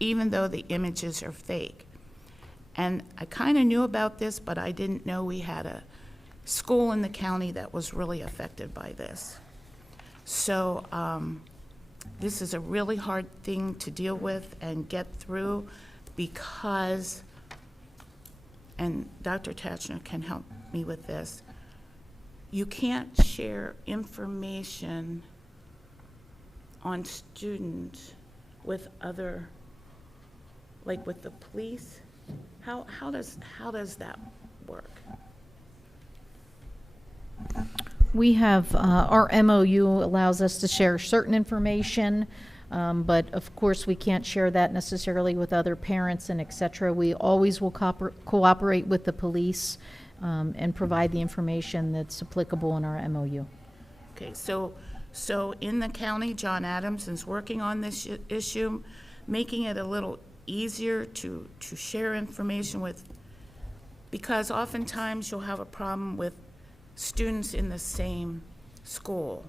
even though the images are fake. And I kind of knew about this, but I didn't know we had a school in the county that was really affected by this. So this is a really hard thing to deal with and get through because, and Dr. Tachner can help me with this, you can't share information on students with other, like with the police. How does that work? We have, our MOU allows us to share certain information, but of course we can't share that necessarily with other parents and et cetera. We always will cooperate with the police and provide the information that's applicable in our MOU. Okay, so in the county, John Adams is working on this issue, making it a little easier to share information with, because oftentimes you'll have a problem with students in the same school.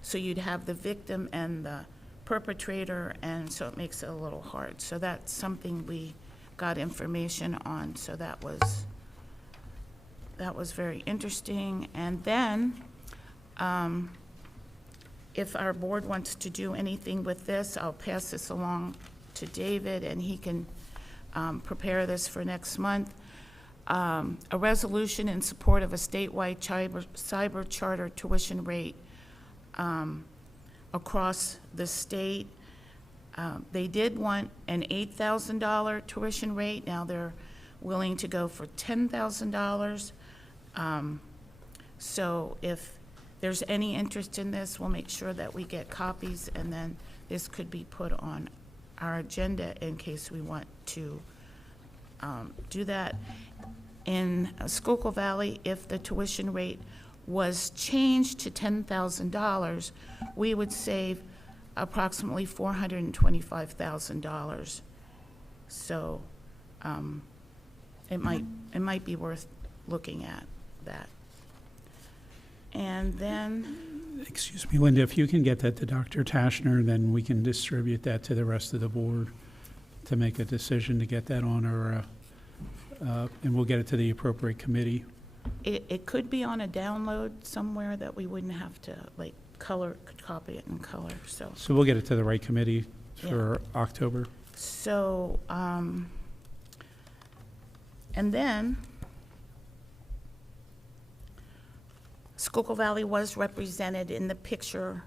So you'd have the victim and the perpetrator, and so it makes it a little hard. So that's something we got information on, so that was very interesting. And then, if our board wants to do anything with this, I'll pass this along to David, and he can prepare this for next month. A resolution in support of a statewide cyber charter tuition rate across the state. They did want an $8,000 tuition rate. Now they're willing to go for $10,000. So if there's any interest in this, we'll make sure that we get copies, and then this could be put on our agenda in case we want to do that. In Schuylkill Valley, if the tuition rate was changed to $10,000, we would save approximately $425,000. So it might be worth looking at that. And then, Excuse me, Linda, if you can get that to Dr. Tashner, then we can distribute that to the rest of the board to make a decision to get that on our, and we'll get it to the appropriate committee. it could be on a download somewhere that we wouldn't have to like copy it in color, so. So we'll get it to the right committee for October. So, and then Schuylkill Valley was represented in the picture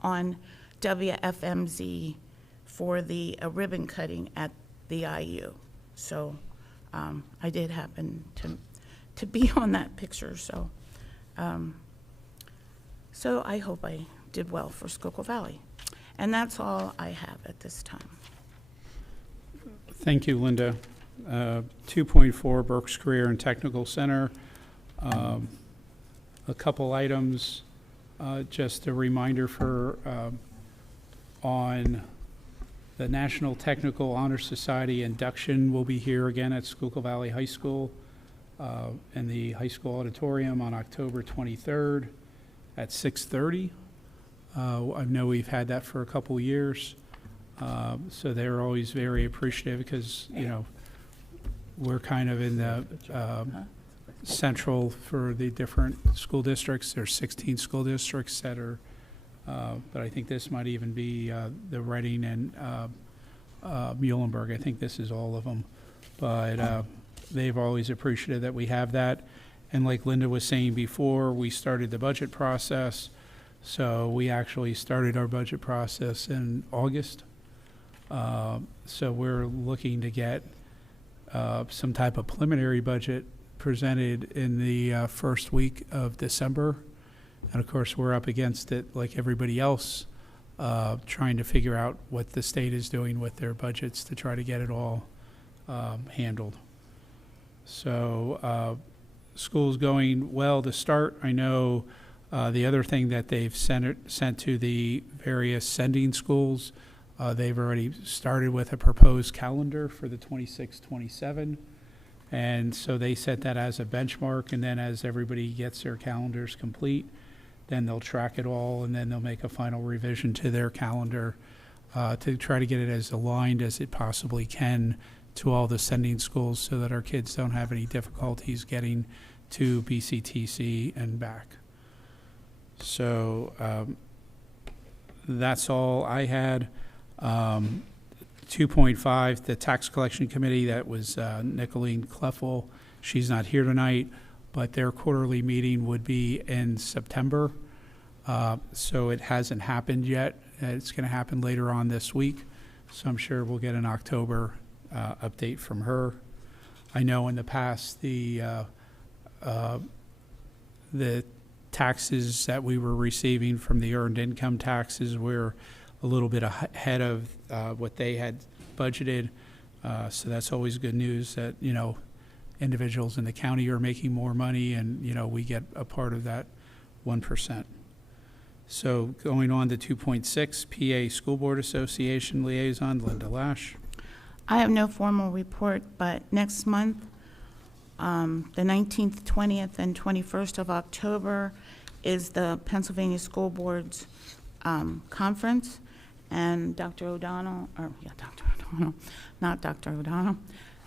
on WFMZ for the ribbon cutting at the IU. So I did happen to be on that picture. So so I hope I did well for Schuylkill Valley. And that's all I have at this time. Thank you, Linda. 2.4 Berks Career and Technical Center. A couple items, just a reminder for on the National Technical Honor Society induction will be here again at Schuylkill Valley High School in the high school auditorium on October 23rd at 6:30. I know we've had that for a couple years, so they're always very appreciative because, you know, we're kind of in the central for the different school districts. There's 16 school districts that are, but I think this might even be the Reading and Muhlenberg. I think this is all of them. But they've always appreciated that we have that. And like Linda was saying before, we started the budget process. So we actually started our budget process in August. So we're looking to get some type of preliminary budget presented in the first week of December. And of course, we're up against it like everybody else, trying to figure out what the state is doing with their budgets to try to get it all handled. So school's going well to start. I know the other thing that they've sent to the various sending schools, they've already started with a proposed calendar for the 26-27. And so they set that as a benchmark, and then as everybody gets their calendars complete, then they'll track it all, and then they'll make a final revision to their calendar to try to get it as aligned as it possibly can to all the sending schools so that our kids don't have any difficulties getting to BCTC and back. So that's all I had. 2.5, the tax collection committee, that was Nicolene Cleffel. She's not here tonight, but their quarterly meeting would be in September. So it hasn't happened yet. It's going to happen later on this week. So I'm sure we'll get an October update from her. I know in the past the taxes that we were receiving from the earned income taxes were a little bit ahead of what they had budgeted. So that's always good news that, you know, individuals in the county are making more money and, you know, we get a part of that 1%. So going on to 2.6, PA School Board Association Liaison, Linda Lash. I have no formal report, but next month, the 19th, 20th, and 21st of October is the Pennsylvania School Board's conference, and Dr. O'Donnell, not Dr. O'Donnell,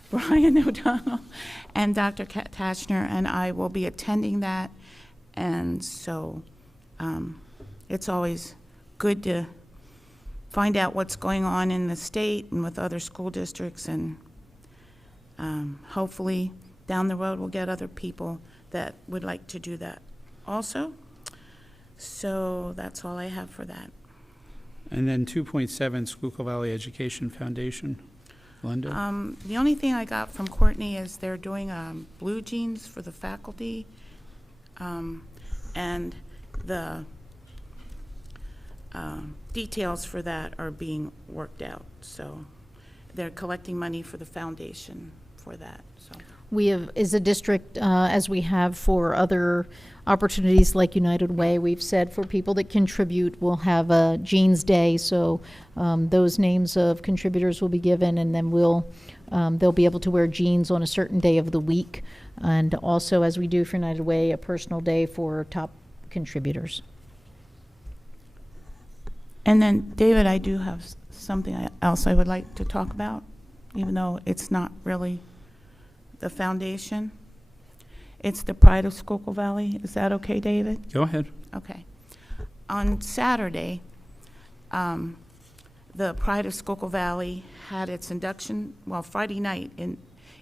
Brian O'Donnell, and Dr. Tachner and I will be attending that, and so it's always good to find out what's going on in the state and with other school districts, and hopefully down the road we'll get other people that would like to do that also. So that's all I have for that. And then 2.7, Schuylkill Valley Education Foundation, Linda. The only thing I got from Courtney is they're doing blue jeans for the faculty, and the details for that are being worked out. So they're collecting money for the foundation for that. So We have, as a district, as we have for other opportunities like United Way, we've said for people that contribute, we'll have a Jeans Day. So those names of contributors will be given, and then they'll be able to wear jeans on a certain day of the week. And also, as we do for United Way, a personal day for top contributors. And then, David, I do have something else I would like to talk about, even though it's not really the foundation. It's the Pride of Schuylkill Valley. Is that okay, David? Go ahead. Okay. On Saturday, the Pride of Schuylkill Valley had its induction, well, Friday night,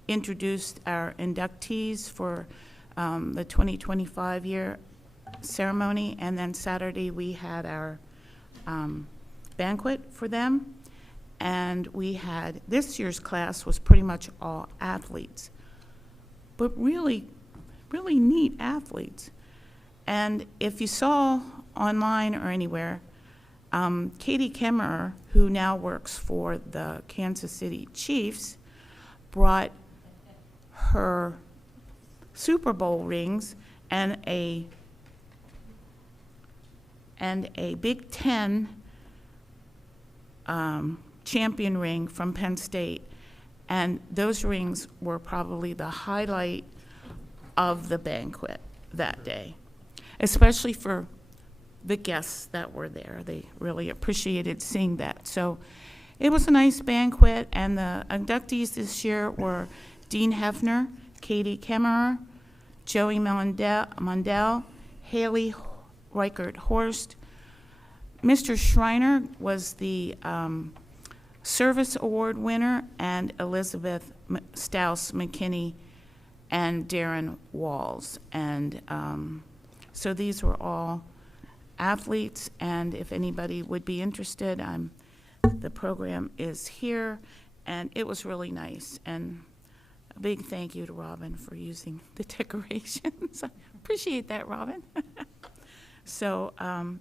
introduced our inductees for the 2025 year ceremony, and then Saturday we had our banquet for them, and we had, this year's class was pretty much all athletes, but really neat athletes. And if you saw online or anywhere, Katie Kemmerer, who now works for the Kansas City Chiefs, brought her Super Bowl rings and a Big Ten champion ring from Penn State. And those rings were probably the highlight of the banquet that day, especially for the guests that were there. They really appreciated seeing that. So it was a nice banquet, and the inductees this year were Dean Hefner, Katie Kemmerer, Joey Mondell, Haley Reichert Horst. Mr. Schreiner was the Service Award winner, and Elizabeth Staus McKinney and Darren Walls. And so these were all athletes, and if anybody would be interested, the program is here, and it was really nice. And a big thank you to Robin for using the decorations. I appreciate that, Robin. So,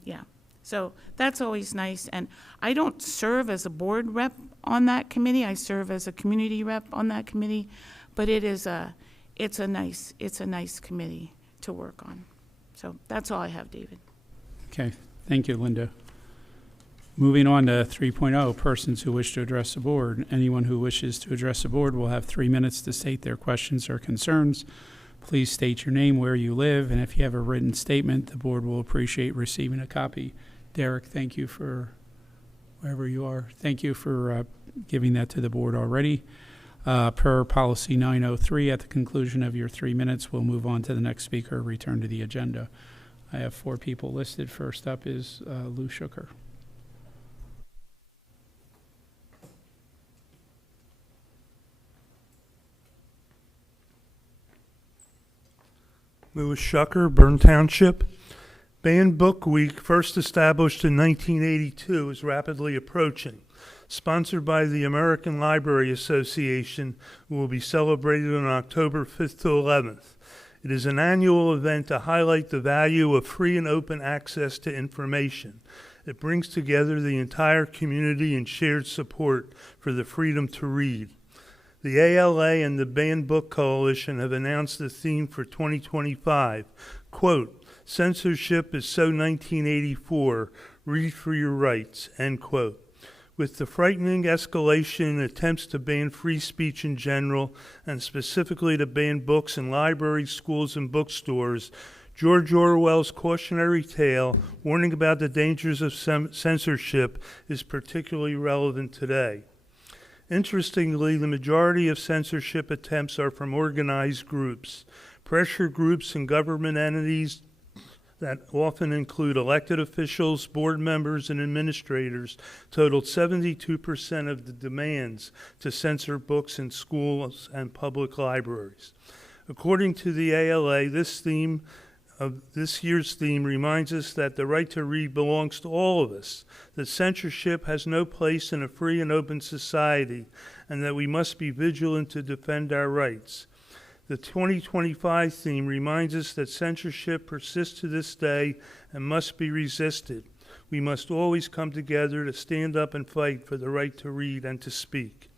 yeah. So that's always nice. And I don't serve as a board rep on that committee. I serve as a community rep on that committee. But it's a nice committee to work on. So that's all I have, David. Okay, thank you, Linda. Moving on to 3.0, persons who wish to address the board. Anyone who wishes to address the board will have 3 minutes to state their questions or concerns. Please state your name, where you live, and if you have a written statement, the board will appreciate receiving a copy. Derek, thank you for wherever you are. Thank you for giving that to the board already. Per policy 903, at the conclusion of your 3 minutes, we'll move on to the next speaker, return to the agenda. I have 4 people listed. First up is Lou Schuylkill. Louis Schucker, Bern Township. Banned Book Week, first established in 1982, is rapidly approaching. Sponsored by the American Library Association, it will be celebrated on October 5th to 11th. It is an annual event to highlight the value of free and open access to information. It brings together the entire community in shared support for the freedom to read. The ALA and the Banned Book Coalition have announced the theme for 2025, quote, "Censorship is so 1984, read for your rights," end quote. With the frightening escalation in attempts to ban free speech in general, and specifically to ban books in libraries, schools, and bookstores, George Orwell's cautionary tale warning about the dangers of censorship is particularly relevant today. Interestingly, the majority of censorship attempts are from organized groups. Pressure groups and government entities that often include elected officials, board members, and administrators totaled 72% of the demands to censor books in schools and public libraries. According to the ALA, this year's theme reminds us that the right to read belongs to all of us, that censorship has no place in a free and open society, and that we must be vigilant to defend our rights. The 2025 theme reminds us that censorship persists to this day and must be resisted. We must always come together to stand up and fight for the right to read and to speak.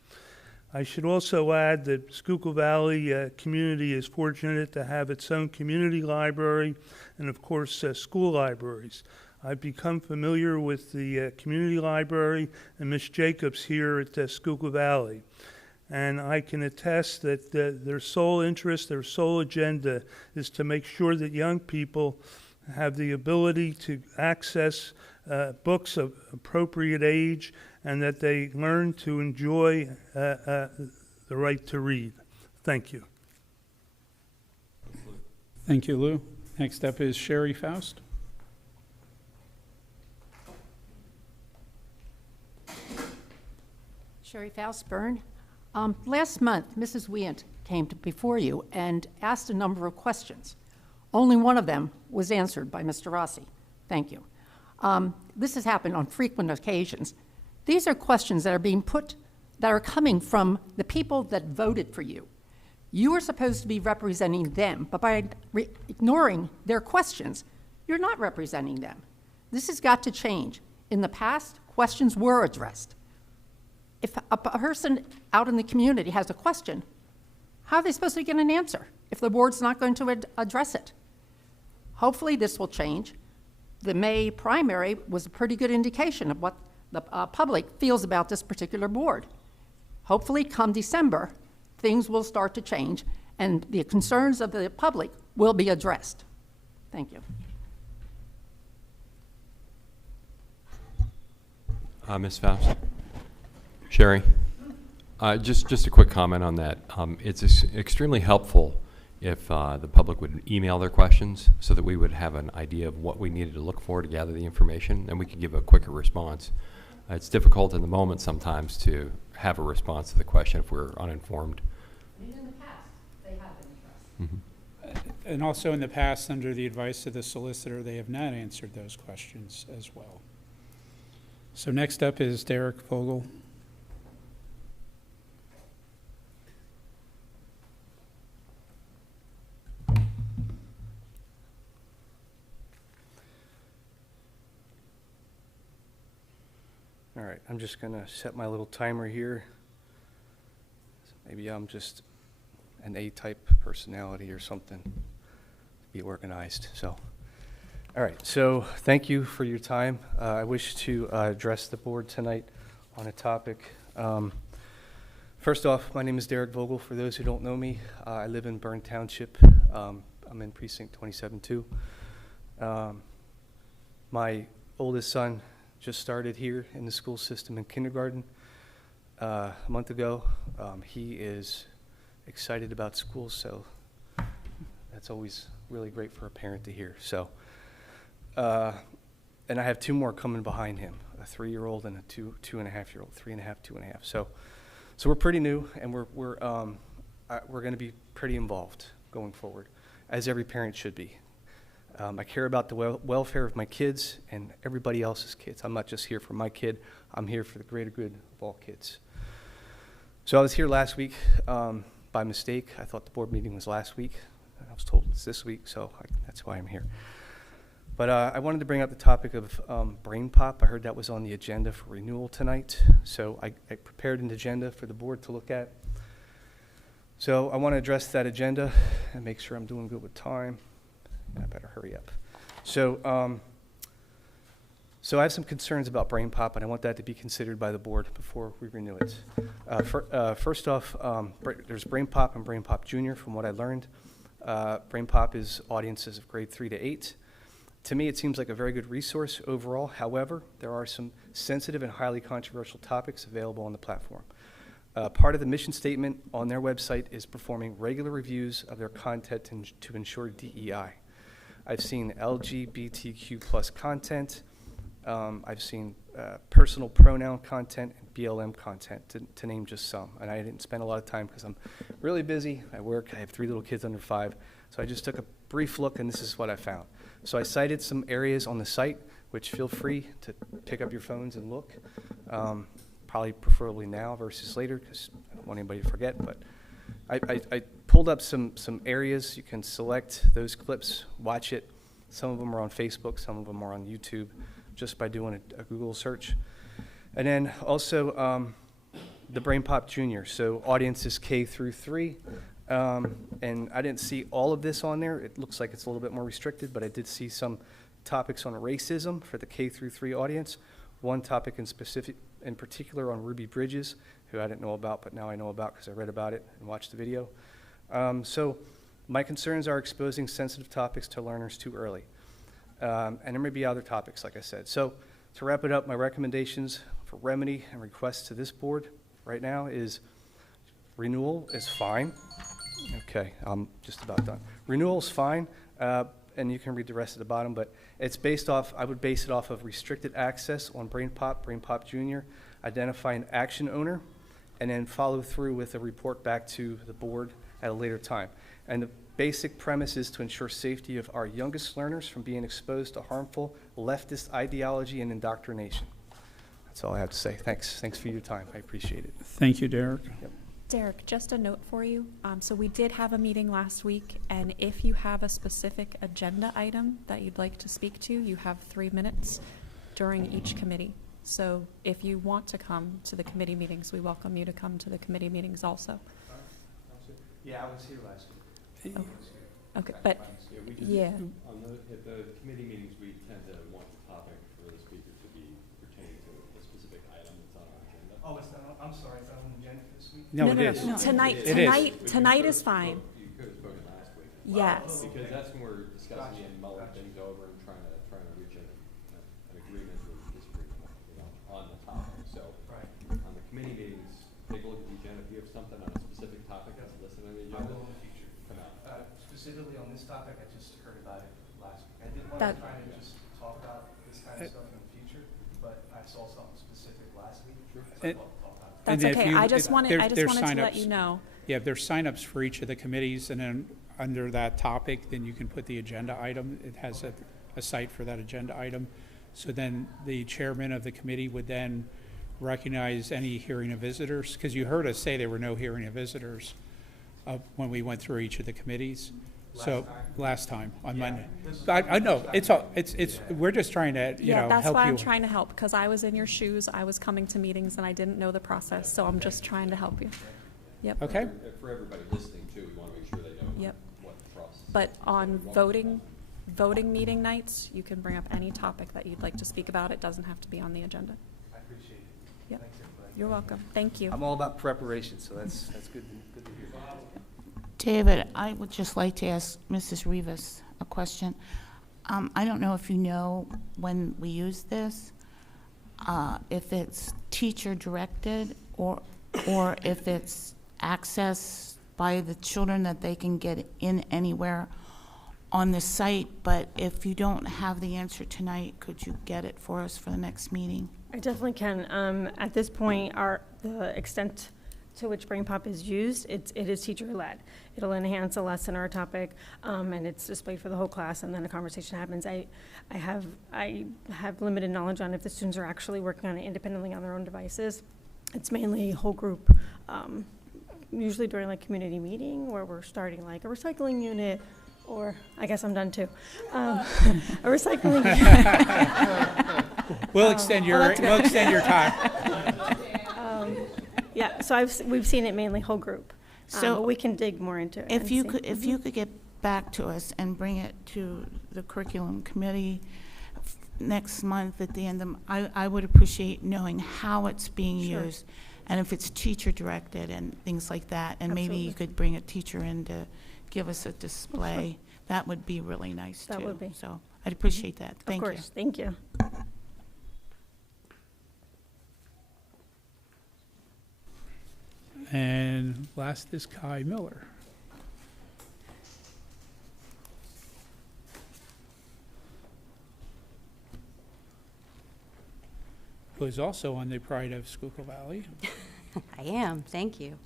I should also add that Schuylkill Valley community is fortunate to have its own community library and, of course, school libraries. I've become familiar with the community library and Ms. Jacobs here at Schuylkill Valley. And I can attest that their sole interest, their sole agenda is to make sure that young people have the ability to access books of appropriate age and that they learn to enjoy the right to read. Thank you. Thank you, Lou. Next up is Sherry Faust. Sherry Faust, Bern. Last month, Mrs. Weant came before you and asked a number of questions. Only one of them was answered by Mr. Rossi. Thank you. This has happened on frequent occasions. These are questions that are being put, that are coming from the people that voted for you. You are supposed to be representing them, but by ignoring their questions, you're not representing them. This has got to change. In the past, questions were addressed. If a person out in the community has a question, how are they supposed to get an answer if the board's not going to address it? Hopefully this will change. The May primary was a pretty good indication of what the public feels about this particular board. Hopefully come December, things will start to change and the concerns of the public will be addressed. Thank you. Ms. Faust? Sherry? Just a quick comment on that. It's extremely helpful if the public would email their questions so that we would have an idea of what we needed to look for to gather the information, and we could give a quicker response. It's difficult in the moment sometimes to have a response to the question if we're uninformed. In the past, they have been addressed. Mm-hmm. And also in the past, under the advice of the solicitor, they have not answered those questions as well. So next up is Derek Vogel. All right, I'm just going to set my little timer here. Maybe I'm just an A-type personality or something to be organized. So, all right, so thank you for your time. I wish to address the board tonight on a topic. First off, my name is Derek Vogel. For those who don't know me, I live in Bern Township. I'm in precinct 27-2. My oldest son, just started here in the school system in kindergarten a month ago. He is excited about school, so that's always really great for a parent to hear. So, and I have 2 more coming behind him, a 3-year-old and a 2.5-year-old, 3.5, 2.5. So we're pretty new, and we're going to be pretty involved going forward, as every parent should be. I care about the welfare of my kids and everybody else's kids. I'm not just here for my kid. I'm here for the greater good of all kids. So I was here last week by mistake. I thought the board meeting was last week. I was told it's this week, so that's why I'm here. But I wanted to bring up the topic of brain pop. I heard that was on the agenda for renewal tonight. So I prepared an agenda for the board to look at. So I want to address that agenda and make sure I'm doing good with time. I better hurry up. So I have some concerns about brain pop, and I want that to be considered by the board before we renew it. First off, there's brain pop and brain pop junior, from what I learned. Brain pop is audiences of grade 3 to 8. To me, it seems like a very good resource overall. However, there are some sensitive and highly controversial topics available on the platform. Part of the mission statement on their website is performing regular reviews of their content to ensure DEI. I've seen LGBTQ plus content. I've seen personal pronoun content and BLM content, to name just some. And I didn't spend a lot of time because I'm really busy. I work. I have 3 little kids under 5. So I just took a brief look, and this is what I found. So I cited some areas on the site, which feel free to pick up your phones and look. Probably preferably now versus later, because I don't want anybody to forget. But I pulled up some areas. You can select those clips, watch it. Some of them are on Facebook, some of them are on YouTube, just by doing a Google search. And then also the Brain Pop Junior, so audiences K through 3. And I didn't see all of this on there. It looks like it's a little bit more restricted, but I did see some topics on racism for the K through 3 audience. One topic in particular on Ruby Bridges, who I didn't know about, but now I know about because I read about it and watched the video. So my concerns are exposing sensitive topics to learners too early. And there may be other topics, like I said. So to wrap it up, my recommendations for remedy and requests to this board right now is renewal is fine. Okay, I'm just about done. Renewal is fine, and you can read the rest at the bottom, but it's based off, I would base it off of restricted access on Brain Pop Junior, identify an action owner, and then follow through with a report back to the board at a later time. And the basic premise is to ensure safety of our youngest learners from being exposed to harmful leftist ideology and indoctrination. That's all I have to say. Thanks for your time. I appreciate it. Thank you, Derek. Yep. Derek, just a note for you. So we did have a meeting last week, and if you have a specific agenda item that you'd like to speak to, you have 3 minutes during each committee. So if you want to come to the committee meetings, we welcome you to come to the committee meetings also. Yeah, I was here last week. Okay, but yeah. At the committee meetings, we tend to want the topic for the speaker to be pertaining to a specific item that's on our agenda. Oh, it's not, I'm sorry, it's not on the agenda for this week? No, it is. Tonight is fine. You could have spoken last week. Yes. Because that's when we're discussing and mulling things over and trying to reach an agreement or disagreement, on the topic. So on the committee meetings, take a look at the agenda. If you have something on a specific topic that's listed on the I agenda, will in the future. come out. Specifically on this topic, I just heard about it last week. I did want That- to try to just talk about this kind of stuff in the future, but I saw something specific last week. So I thought I'll talk about it. That's And if okay. you- I just wanted there's to let signups. you know. Yeah, if there's signups for each of the committees, and then under that topic, then you can put the agenda item. It has a site for that agenda item. So then the chairman of the committee would then recognize any hearing of visitors, because you heard us say there were no hearing of visitors when we went through each of the committees. So last time on Monday. I know, we're just trying to, Yeah, that's help why I'm you. trying to help, because I was in your shoes. I was coming to meetings and I didn't know the process, so I'm just trying to help you. Yep. Okay? For everybody listening too, we want to make sure they know Yep. what the process is. But on voting meeting nights, you can bring up any topic that you'd like to speak about. It doesn't have to be on the agenda. I appreciate it. Yep. Thanks, everybody. You're welcome. Thank you. I'm all about preparation, so that's good to hear. David, I would just like to ask Mrs. Rivas a question. I don't know if you know when we use this, if it's teacher-directed or if it's access by the children that they can get in anywhere on the site. But if you don't have the answer tonight, could you get it for us for the next meeting? I definitely can. At this point, the extent to which Brain Pop is used, it is teacher-led. It'll enhance a lesson or a topic, and it's displayed for the whole class, and then a conversation happens. I have limited knowledge on if the students are actually working on it independently on their own devices. It's mainly whole group, usually during like community meeting where we're starting like a recycling unit, or I guess I'm done too. A recycling unit. We'll extend your time. Yeah, so we've seen it mainly whole group. So But we can dig more into it. If and you see. could, if you could get back to us and bring it to the curriculum committee next month at the end of, I would appreciate knowing how it's being Sure. used, and if it's teacher-directed and things like that, and maybe you Absolutely. could bring a teacher in to give us a display. That would be really nice, too. That would be. So I'd appreciate that. Thank you. Of course, thank you. And last is Kai Miller. Who is also on the Pride of Schuylkill Valley. I am, thank you.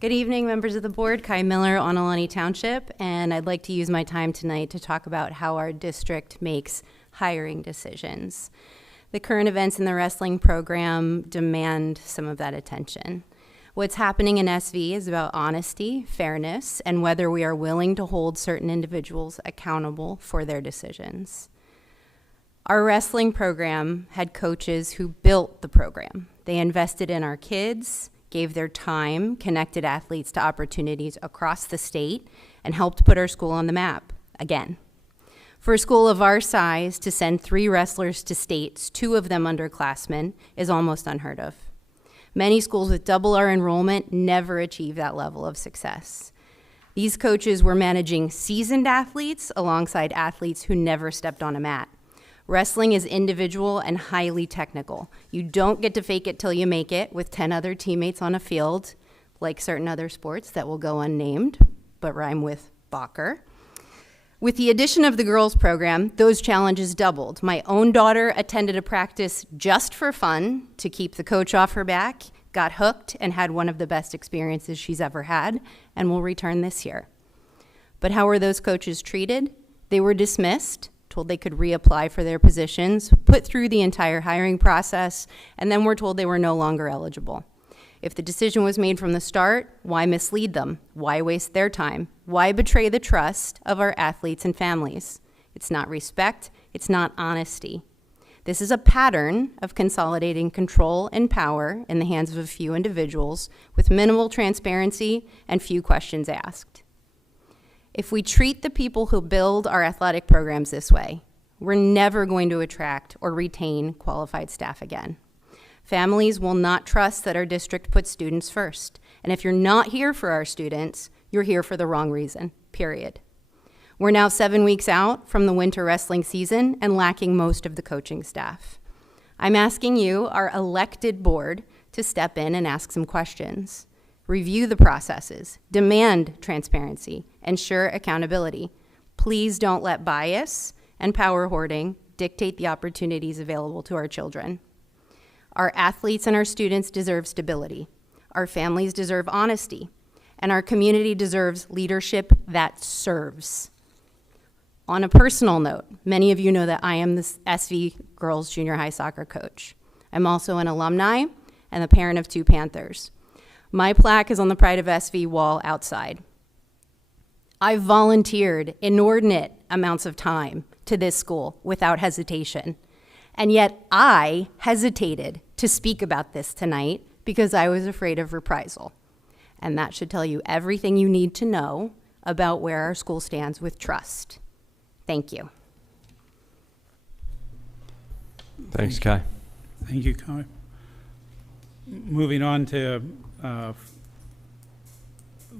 Good evening, members of the board. Kai Miller, Onalani Township, and I'd like to use my time tonight to talk about how our district makes hiring decisions. The current events in the wrestling program demand some of that attention. What's happening in SV is about honesty, fairness, and whether we are willing to hold certain individuals accountable for their decisions. Our wrestling program had coaches who built the program. They invested in our kids, gave their time, connected athletes to opportunities across the state, and helped put our school on the map again. For a school of our size to send 3 wrestlers to states, 2 of them underclassmen, is almost unheard of. Many schools with double our enrollment never achieve that level of success. These coaches were managing seasoned athletes alongside athletes who never stepped on a mat. Wrestling is individual and highly technical. You don't get to fake it till you make it with 10 other teammates on a field, like certain other sports that will go unnamed, but rhyme with Bacher. With the addition of the girls program, those challenges doubled. My own daughter attended a practice just for fun to keep the coach off her back, got hooked, and had one of the best experiences she's ever had, and will return this year. But how were those coaches treated? They were dismissed, told they could reapply for their positions, put through the entire hiring process, and then were told they were no longer eligible. If the decision was made from the start, why mislead them? Why waste their time? Why betray the trust of our athletes and families? It's not respect, it's not honesty. This is a pattern of consolidating control and power in the hands of a few individuals with minimal transparency and few questions asked. If we treat the people who build our athletic programs this way, we're never going to attract or retain qualified staff again. Families will not trust that our district puts students first. And if you're not here for our students, you're here for the wrong reason, period. We're now 7 weeks out from the winter wrestling season and lacking most of the coaching staff. I'm asking you, our elected board, to step in and ask some questions. Review the processes, demand transparency, ensure accountability. Please don't let bias and power hoarding dictate the opportunities available to our children. Our athletes and our students deserve stability. Our families deserve honesty. And our community deserves leadership that serves. On a personal note, many of you know that I am the SV Girls Junior High Soccer coach. I'm also an alumni and the parent of 2 Panthers. My plaque is on the Pride of SV wall outside. I've volunteered inordinate amounts of time to this school without hesitation. And yet I hesitated to speak about this tonight because I was afraid of reprisal. And that should tell you everything you need to know about where our school stands with trust. Thank you. Thanks, Kai. Thank you, Kai. Moving on to,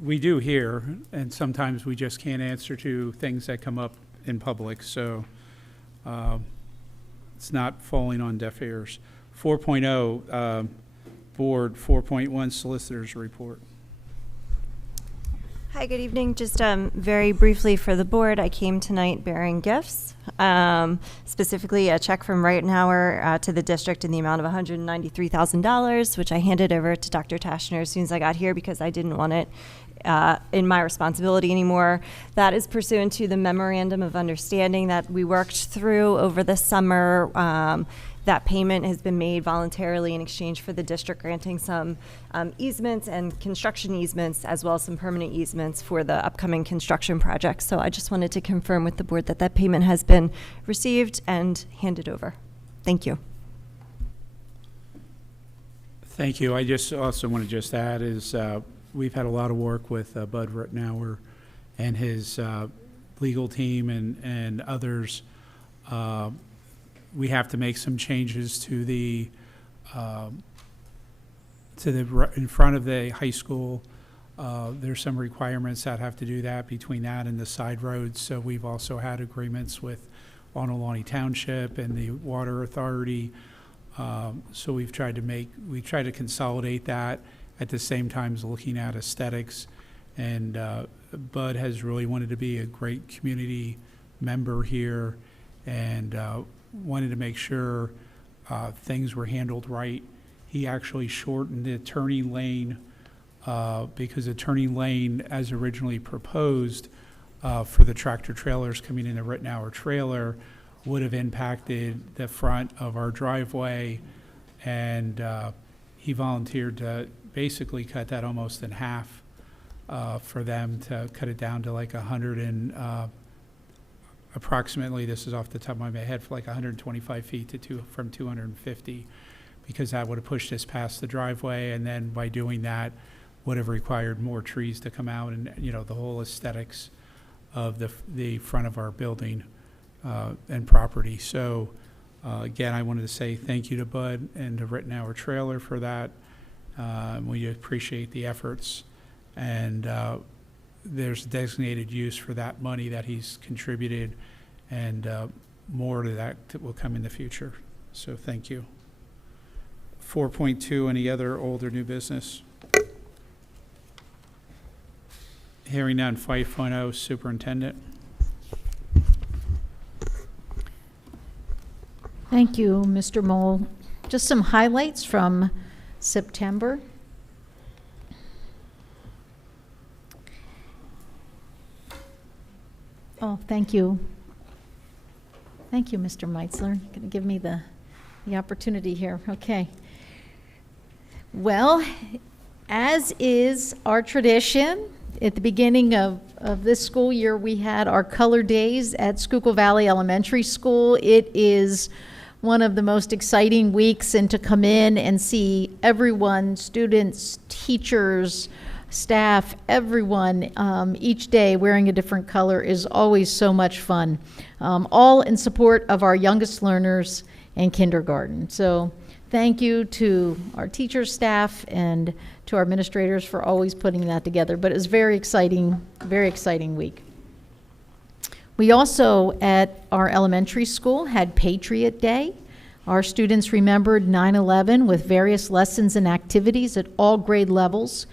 we do hear, and sometimes we just can't answer to things that come up in public, so it's not falling on deaf ears. 4.0, Board. 4.1, Solicitor's Report. Hi, good evening. Just very briefly for the board, I came tonight bearing gifts, specifically a check from Reitenauer to the district in the amount of $193,000, which I handed over to Dr. Tashner as soon as I got here because I didn't want it in my responsibility anymore. That is pursuant to the memorandum of understanding that we worked through over the summer. That payment has been made voluntarily in exchange for the district granting some easements and construction easements, as well as some permanent easements for the upcoming construction projects. So I just wanted to confirm with the board that that payment has been received and handed over. Thank you. Thank you. I just also want to just add is we've had a lot of work with Bud Rittenauer and his legal team and others. We have to make some changes to the in front of the high school. There's some requirements that have to do that between that and the side roads. So we've also had agreements with Onalani Township and the Water Authority. So we've tried to consolidate that at the same time as looking at aesthetics. And Bud has really wanted to be a great community member here and wanted to make sure things were handled right. He actually shortened the turning lane because the turning lane, as originally proposed for the tractor trailers coming in the Rittenauer trailer, would have impacted the front of our driveway, and he volunteered to basically cut that almost in half for them to cut it down to like 100 and approximately, this is off the top of my head, for like 125 feet from 250, because that would have pushed us past the driveway, and then by doing that would have required more trees to come out, and the whole aesthetics of the front of our building and property. So again, I wanted to say thank you to Bud and to Rittenauer Trailer for that. We appreciate the efforts, and there's designated use for that money that he's contributed, and more to that will come in the future. So thank you. 4.2, any other old or new business? Hearing none. 5.0, Superintendent. Thank you, Mr. Mole. Just some highlights from September. Oh, thank you. Thank you, Mr. Meitzler. You're going to give me the opportunity here. Okay. Well, as is our tradition, at the beginning of this school year, we had our color days at Schuylkill Valley Elementary School. It is one of the most exciting weeks, and to come in and see everyone, students, teachers, staff, everyone, each day wearing a different color is always so much fun. All in support of our youngest learners in kindergarten. So thank you to our teachers, staff, and to our administrators for always putting that together. But it was very exciting week. We also, at our elementary school, had Patriot Day. Our students remembered 9/11 with various lessons and activities at all grade levels.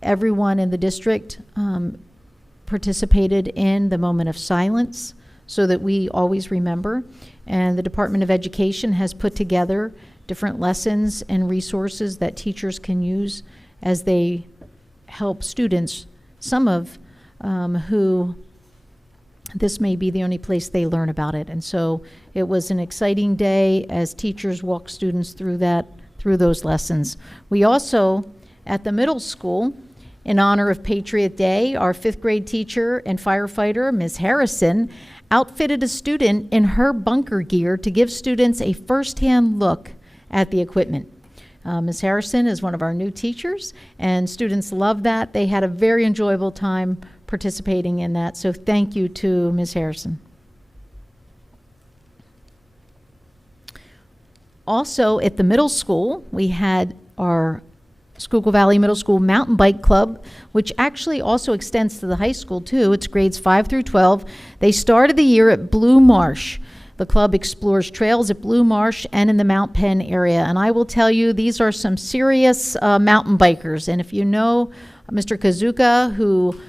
Everyone in the district participated in the moment of silence so that we always remember. And the Department of Education has put together different lessons and resources that teachers can use as they help students, some of who this may be the only place they learn about it. And so it was an exciting day as teachers walked students through those lessons. We also, at the middle school, in honor of Patriot Day, our 5th grade teacher and firefighter, Ms. Harrison, outfitted a student in her bunker gear to give students a firsthand look at the equipment. Ms. Harrison is one of our new teachers, and students love that. They had a very enjoyable time participating in that, so thank you to Ms. Harrison. Also, at the middle school, we had our Schuylkill Valley Middle School Mountain Bike Club, which actually also extends to the high school too. It's grades 5 through 12. They started the year at Blue Marsh. The club explores trails at Blue Marsh and in the Mount Penn area. And I will tell you, these are some serious mountain bikers. And if you know Mr. Kazuka, who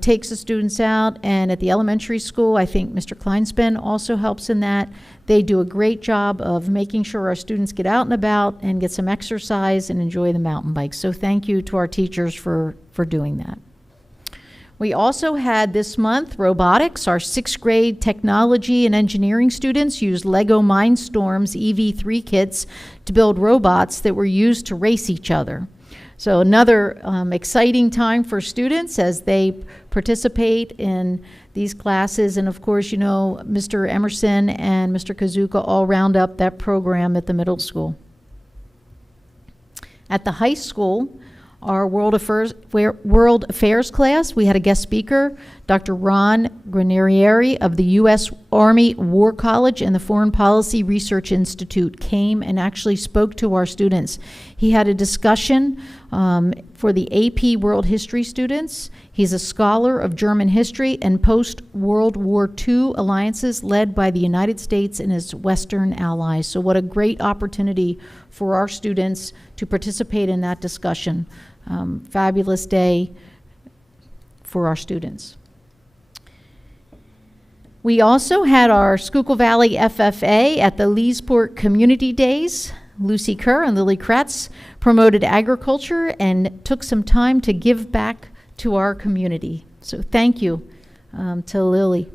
takes the students out, and at the elementary school, I think Mr. Kleinspan also helps in that. They do a great job of making sure our students get out and about and get some exercise and enjoy the mountain bikes. So thank you to our teachers for doing that. We also had this month robotics. Our 6th grade technology and engineering students used Lego Mindstorm's EV3 kits to build robots that were used to race each other. So another exciting time for students as they participate in these classes. And of course, you know, Mr. Emerson and Mr. Kazuka all round up that program at the middle school. At the high school, our World Affairs class, we had a guest speaker, Dr. Ron Granarieri of the U.S. Army War College and the Foreign Policy Research Institute came and actually spoke to our students. He had a discussion for the AP World History students. He's a scholar of German history and post-World War II alliances led by the United States and its Western allies. So what a great opportunity for our students to participate in that discussion. Fabulous day for our students. We also had our Schuylkill Valley FFA at the Leesport Community Days. Lucy Kerr and Lily Kratz promoted agriculture and took some time to give back to our community. So thank you to Lily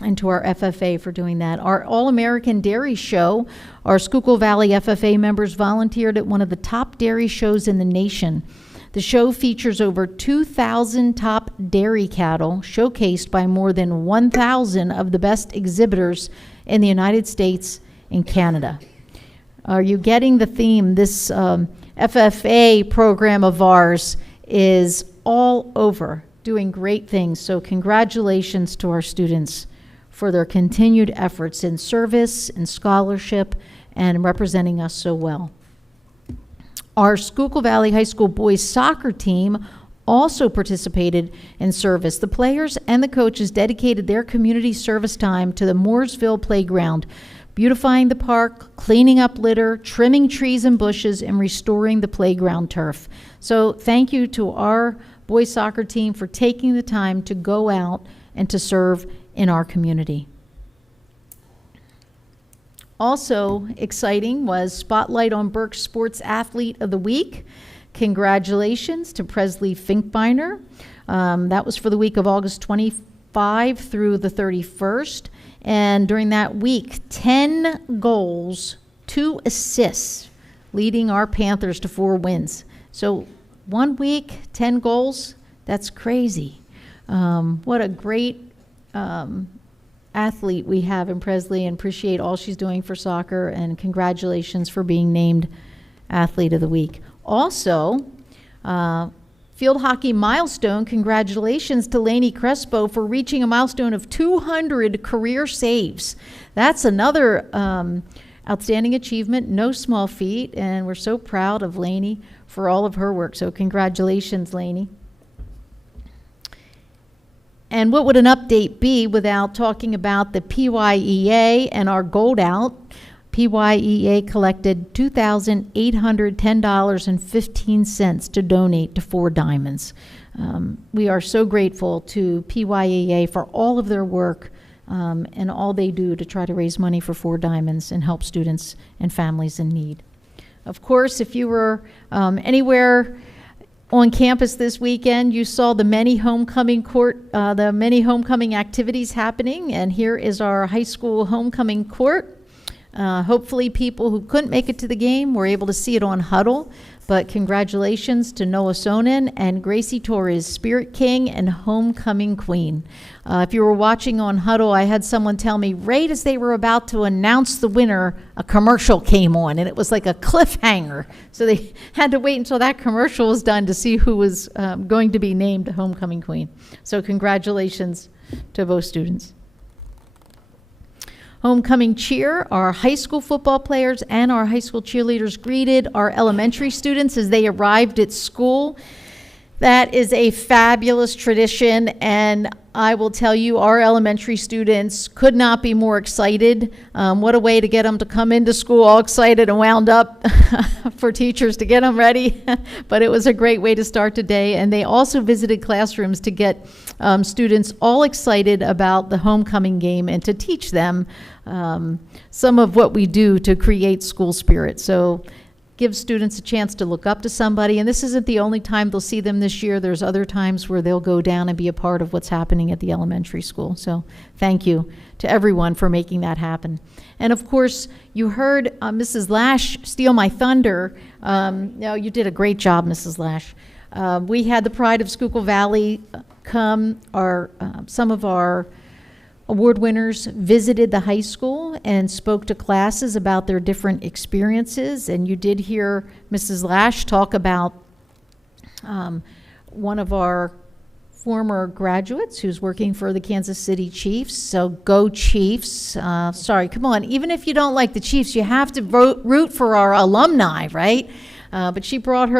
and to our FFA for doing that. Our All-American Dairy Show, our Schuylkill Valley FFA members volunteered at one of the top dairy shows in the nation. The show features over 2,000 top dairy cattle showcased by more than 1,000 of the best exhibitors in the United States and Canada. Are you getting the theme? This FFA program of ours is all over, doing great things. So congratulations to our students for their continued efforts in service and scholarship and representing us so well. Our Schuylkill Valley High School boys soccer team also participated in service. The players and the coaches dedicated their community service time to the Mooresville playground, beautifying the park, cleaning up litter, trimming trees and bushes, and restoring the playground turf. So thank you to our boys soccer team for taking the time to go out and to serve in our community. Also exciting was Spotlight on Burke Sports Athlete of the Week. Congratulations to Presley Finkbeiner. That was for the week of August 25 through the 31st. And during that week, 10 goals, 2 assists, leading our Panthers to 4 wins. So 1 week, 10 goals, that's crazy. What a great athlete we have in Presley, and appreciate all she's doing for soccer, and congratulations for being named Athlete of the Week. Also, field hockey milestone, congratulations to Lainey Crespo for reaching a milestone of 200 career saves. That's another outstanding achievement, no small feat, and we're so proud of Lainey for all of her work. So congratulations, Lainey. And what would an update be without talking about the PYEA and our Gold Out? PYEA collected $2,810.15 to donate to 4 Diamonds. We are so grateful to PYEA for all of their work and all they do to try to raise money for 4 Diamonds and help students and families in need. Of course, if you were anywhere on campus this weekend, you saw the many homecoming activities happening, and here is our high school homecoming court. Hopefully people who couldn't make it to the game were able to see it on Huddle, but congratulations to Noah Sonnen and Gracie Torres, Spirit King and Homecoming Queen. If you were watching on Huddle, I had someone tell me right as they were about to announce the winner, a commercial came on, and it was like a cliffhanger. So they had to wait until that commercial was done to see who was going to be named Homecoming Queen. So congratulations to both students. Homecoming cheer, our high school football players and our high school cheerleaders greeted our elementary students as they arrived at school. That is a fabulous tradition, and I will tell you, our elementary students could not be more excited. What a way to get them to come into school all excited and wound up for teachers to get them ready. But it was a great way to start the day, and they also visited classrooms to get students all excited about the homecoming game and to teach them some of what we do to create school spirit. So give students a chance to look up to somebody, and this isn't the only time they'll see them this year. There's other times where they'll go down and be a part of what's happening at the elementary school. So thank you to everyone for making that happen. And of course, you heard Mrs. Lash steal my thunder. No, you did a great job, Mrs. Lash. We had the Pride of Schuylkill Valley come. Some of our award winners visited the high school and spoke to classes about their different experiences. And you did hear Mrs. Lash talk about one of our former graduates who's working for the Kansas City Chiefs. So go Chiefs. Sorry, come on. Even if you don't like the Chiefs, you have to root for our alumni, right? But she brought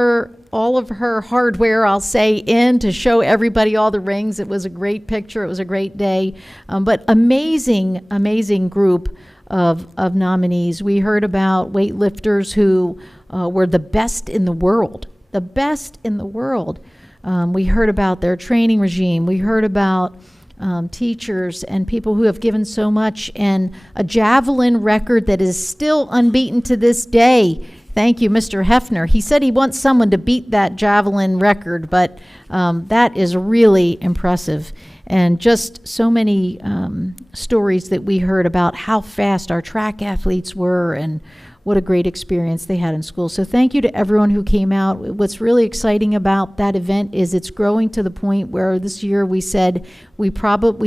all of her hardware, I'll say, in to show everybody all the rings. It was a great picture. It was a great day. But amazing, amazing group of nominees. We heard about weightlifters who were the best in the world. The best in the world. We heard about their training regime. We heard about teachers and people who have given so much, and a javelin record that is still unbeaten to this day. Thank you, Mr. Hefner. He said he wants someone to beat that javelin record, but that is really impressive. And just so many stories that we heard about how fast our track athletes were and what a great experience they had in school. So thank you to everyone who came out. What's really exciting about that event is it's growing to the point where this year we said we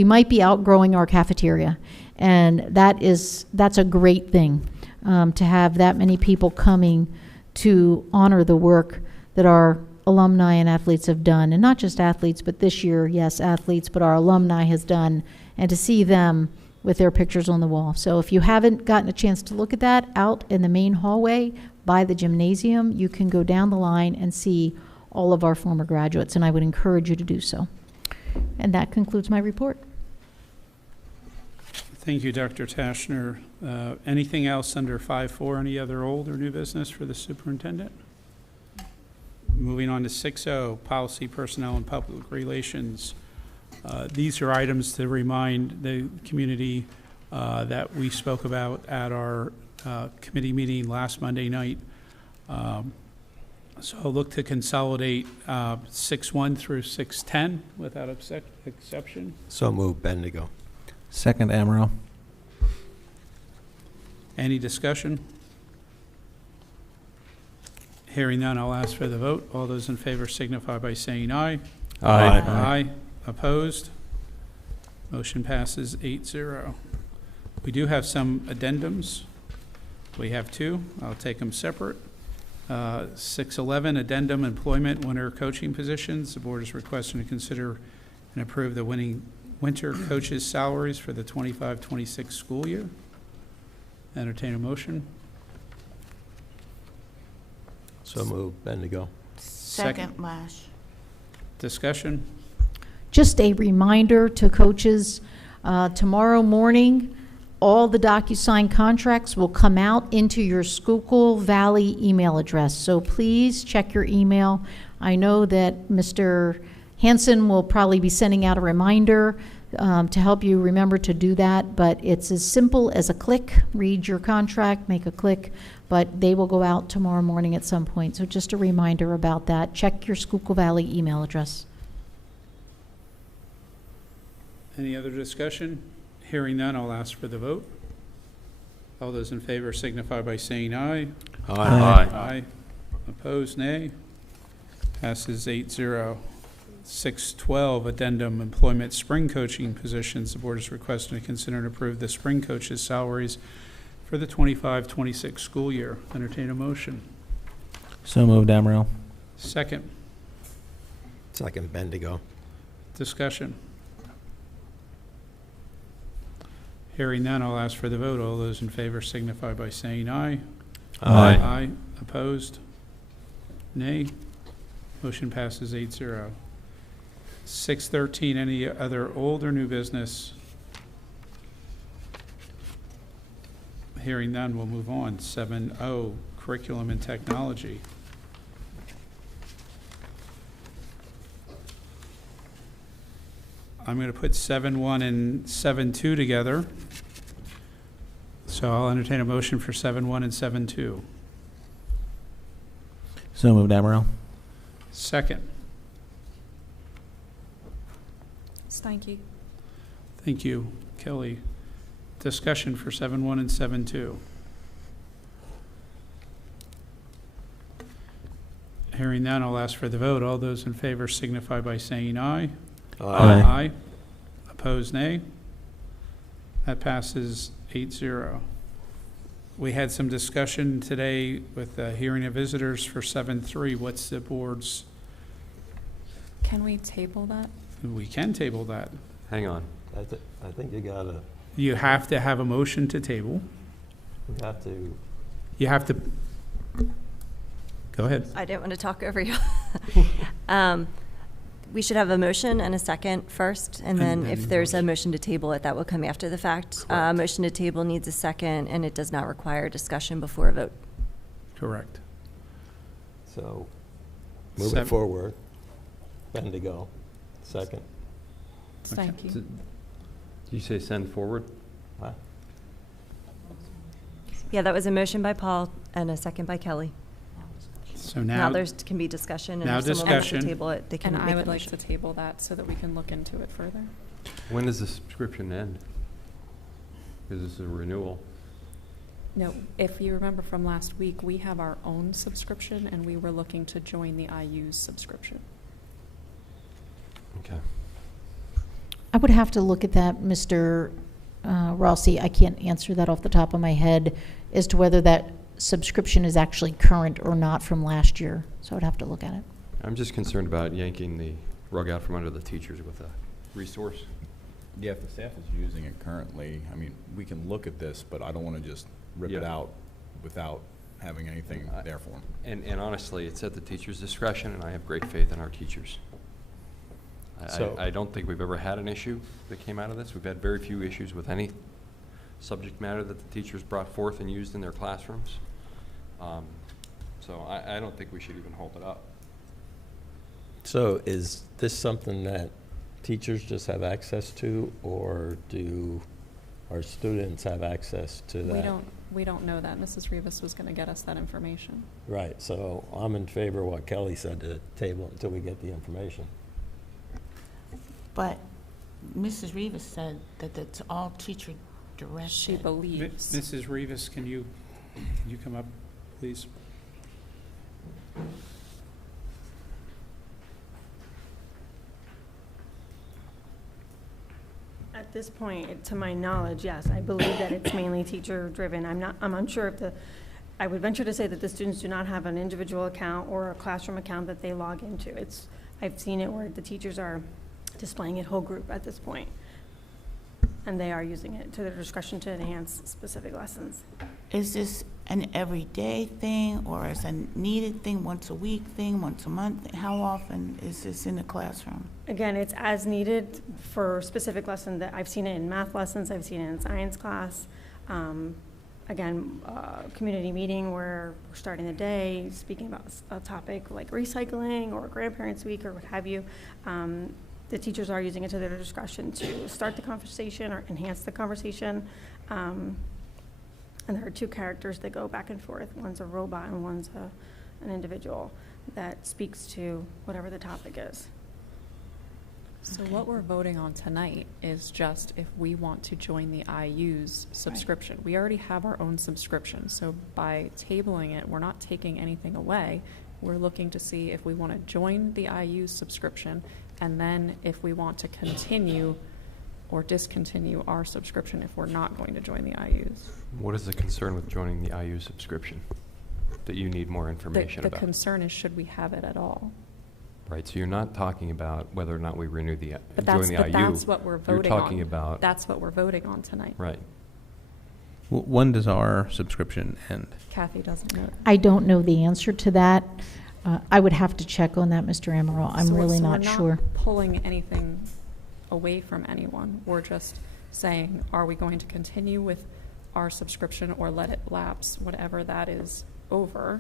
might be outgrowing our cafeteria. And that's a great thing. To have that many people coming to honor the work that our alumni and athletes have done. And not just athletes, but this year, yes, athletes, but our alumni has done, and to see them with their pictures on the wall. So if you haven't gotten a chance to look at that out in the main hallway by the gymnasium, you can go down the line and see all of our former graduates, and I would encourage you to do so. And that concludes my report. Thank you, Dr. Tashner. Anything else under 5.4, any other old or new business for the superintendent? Moving on to 6.0, policy, personnel, and public relations. These are items to remind the community that we spoke about at our committee meeting last Monday night. So I'll look to consolidate 6.1 through 6.10 without exception. So moved, Bendigo. Second, Amaral. Any discussion? Hearing none, I'll ask for the vote. All those in favor signify by saying aye. Aye. Aye. Opposed? Motion passes 8-0. We do have some addendums. We have two. I'll take them separate. 6.11, addendum employment winter coaching positions. The board is requesting to consider and approve the winter coaches' salaries for the 25-26 school year. Entertain a motion. So moved, Bendigo. Second, Lash. Discussion. Just a reminder to coaches, tomorrow morning, all the DocuSign contracts will come out into your Schuylkill Valley email address. So please check your email. I know that Mr. Hanson will probably be sending out a reminder to help you remember to do that, but it's as simple as a click. Read your contract, make a click, but they will go out tomorrow morning at some point. So just a reminder about that. Check your Schuylkill Valley email address. Any other discussion? Hearing none, I'll ask for the vote. All those in favor signify by saying aye. Aye. Aye. Opposed, nay. Passes 8-0. 6.12, addendum employment spring coaching positions. The board is requesting to consider and approve the spring coaches' salaries for the 25-26 school year. Entertain a motion. So moved, Amaral. Second. Second, Bendigo. Discussion. Hearing none, I'll ask for the vote. All those in favor signify by saying aye. Aye. Aye. Opposed? Nay. Motion passes 8-0. 6:13, any other old or new business? Hearing none, we'll move on. 7-0, curriculum and technology. I'm going to put 7-1 and 7-2 together. So I'll entertain a motion for 7-1 and 7-2. So moved, Amaral. Second. Steinke. Thank you, Kelly. Discussion for 7-1 and 7-2. Hearing none, I'll ask for the vote. All those in favor signify by saying aye. Aye. Aye. Opposed, nay. That passes 8-0. We had some discussion today with the hearing of visitors for 7-3. What's the board's? Can we table that? We can table that. Hang on. I think you gotta, You have to have a motion to table. you have to, You have to, go ahead. I didn't want to talk over you. We should have a motion and a second first, and then then if there's a motion. motion to table it, that will come after the fact. Motion to table needs a second, and it does not require discussion before a vote. Correct. so move Seven- it forward. Bendigo, second. Steinke. Did you say send forward? Huh? Yeah, that was a motion by Paul and a second by Kelly. So Now now, there's, can be discussion, and now if someone wants to discussion. table it, they can And make I a would like motion. to table that so that we can look into it further. When does the subscription end? Because this is a renewal. No, if you remember from last week, we have our own subscription, and we were looking to join the IU's subscription. Okay. I would have to look at that, Mr. Rossi. I can't answer that off the top of my head as to whether that subscription is actually current or not from last year. So I'd have to look at it. I'm just concerned about yanking the rug out from under the teachers with a resource. Yeah, if the staff is using it currently, I mean, we can look at this, but I don't want to just rip it Yeah. out without having anything there for them. And honestly, it's at the teacher's discretion, and I have great faith in our teachers. So- I don't think we've ever had an issue that came out of this. We've had very few issues with any subject matter that the teachers brought forth and used in their classrooms. So I don't think we should even hold it up. So is this something that teachers just have access to, or do our students have access to that? We don't know that. Mrs. Rivas was going to get us that information. Right, so I'm in favor of what Kelly said, to table until we get the information. But Mrs. Rivas said that it's all teacher directed. She believes. Mrs. Rivas, can you come up, please? At this point, to my knowledge, yes, I believe that it's mainly teacher-driven. I'm unsure if I would venture to say that the students do not have an individual account or a classroom account that they log into. I've seen it where the teachers are displaying it whole group at this point, and they are using it to their discretion to enhance specific lessons. Is this an everyday thing, or is a needed thing, once a week thing, once a month? How often is this in the classroom? Again, it's as needed for specific lesson. That I've seen it in math lessons, I've seen it in science class. Again, community meeting where we're starting the day, speaking about a topic like recycling or Grandparents' Week or what have you. The teachers are using it to their discretion to start the conversation or enhance the conversation. And there are two characters that go back and forth. One's a robot and one's an individual that speaks to whatever the topic is. So what we're voting on tonight is just if we want to join the IU's subscription. We already have our own subscription, so by tabling it, we're not taking anything away. We're looking to see if we want to join the IU's subscription, and then if we want to continue or discontinue our subscription if we're not going to join the IU's. What is the concern with joining the IU subscription that you need more information The about? concern is, should we have it at all? Right, so you're not talking about whether or not we renew the, But join the IU. that's what we're voting on. You're talking about. That's what we're voting on tonight. Right. When does our subscription end? Kathy doesn't know. I don't know the answer to that. I would have to check on that, Mr. Amaral. I'm So- really so not sure. We're not pulling anything away from anyone. We're just saying, are we going to continue with our subscription or let it lapse, whatever that is over?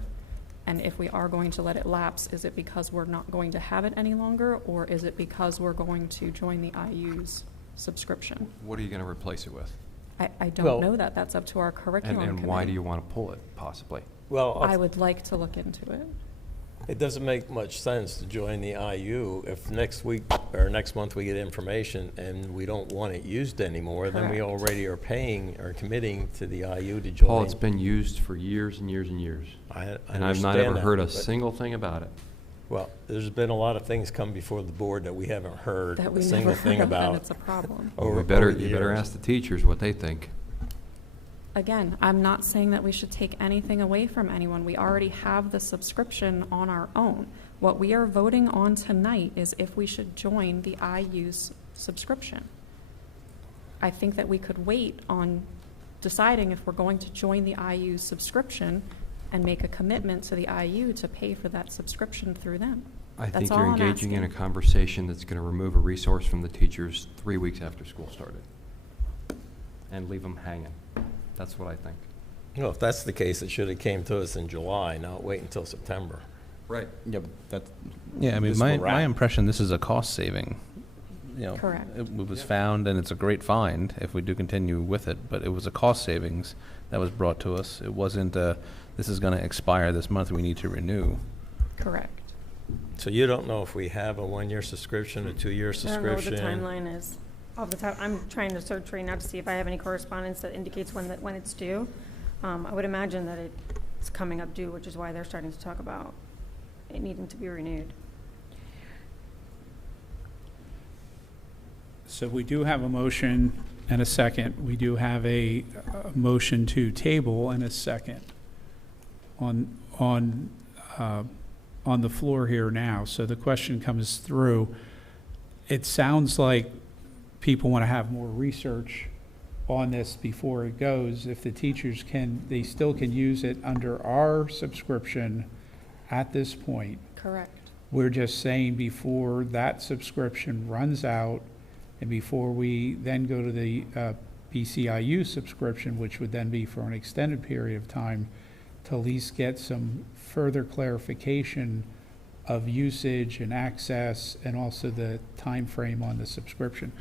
And if we are going to let it lapse, is it because we're not going to have it any longer, or is it because we're going to join the IU's subscription? What are you going to replace it with? I don't Well- know that. That's up to our curriculum And committee. why do you want to pull it, possibly? Well, I would like to look into it. it doesn't make much sense to join the IU if next week or next month we get information and we don't want it used anymore, then we Correct. already are paying or committing to the IU to join. Paul, it's been used for years and years and years. I And I've not understand ever that, heard a but- single thing about it. Well, there's been a lot of things come before the board that we haven't heard That a we single never thing heard of, and about. it's a problem. over You better the years. ask the teachers what they think. Again, I'm not saying that we should take anything away from anyone. We already have the subscription on our own. What we are voting on tonight is if we should join the IU's subscription. I think that we could wait on deciding if we're going to join the IU's subscription and make a commitment to the IU to pay for that subscription through them. I That's think all you're I'm engaging in a asking. conversation that's going to remove a resource from the teachers 3 weeks after school started and leave them hanging. That's what I think. Well, if that's the case, it should have came to us in July, not wait until September. Right. Yeah, but that's. Yeah, I mean, this my, will wrap. my impression, this is a cost saving. You know, Correct. It was found, and it's a great find if we do continue with it, but it was a cost savings that was brought to us. It wasn't, this is going to expire this month, we need to renew. Correct. So you don't know if we have a one-year subscription, a two-year I don't know what the subscription? timeline is. Off the top, I'm trying to search right now to see if I have any correspondence that indicates when it's due. I would imagine that it's coming up due, which is why they're starting to talk about it needing to be renewed. So we do have a motion and a second. We do have a motion to table and a second on the floor here now. So the question comes through. It sounds like people want to have more research on this before it goes. If the teachers they still can use it under our subscription at this point. Correct. We're just saying before that subscription runs out and before we then go to the BCIU subscription, which would then be for an extended period of time, to at least get some further clarification of usage and access and also the time frame on the subscription.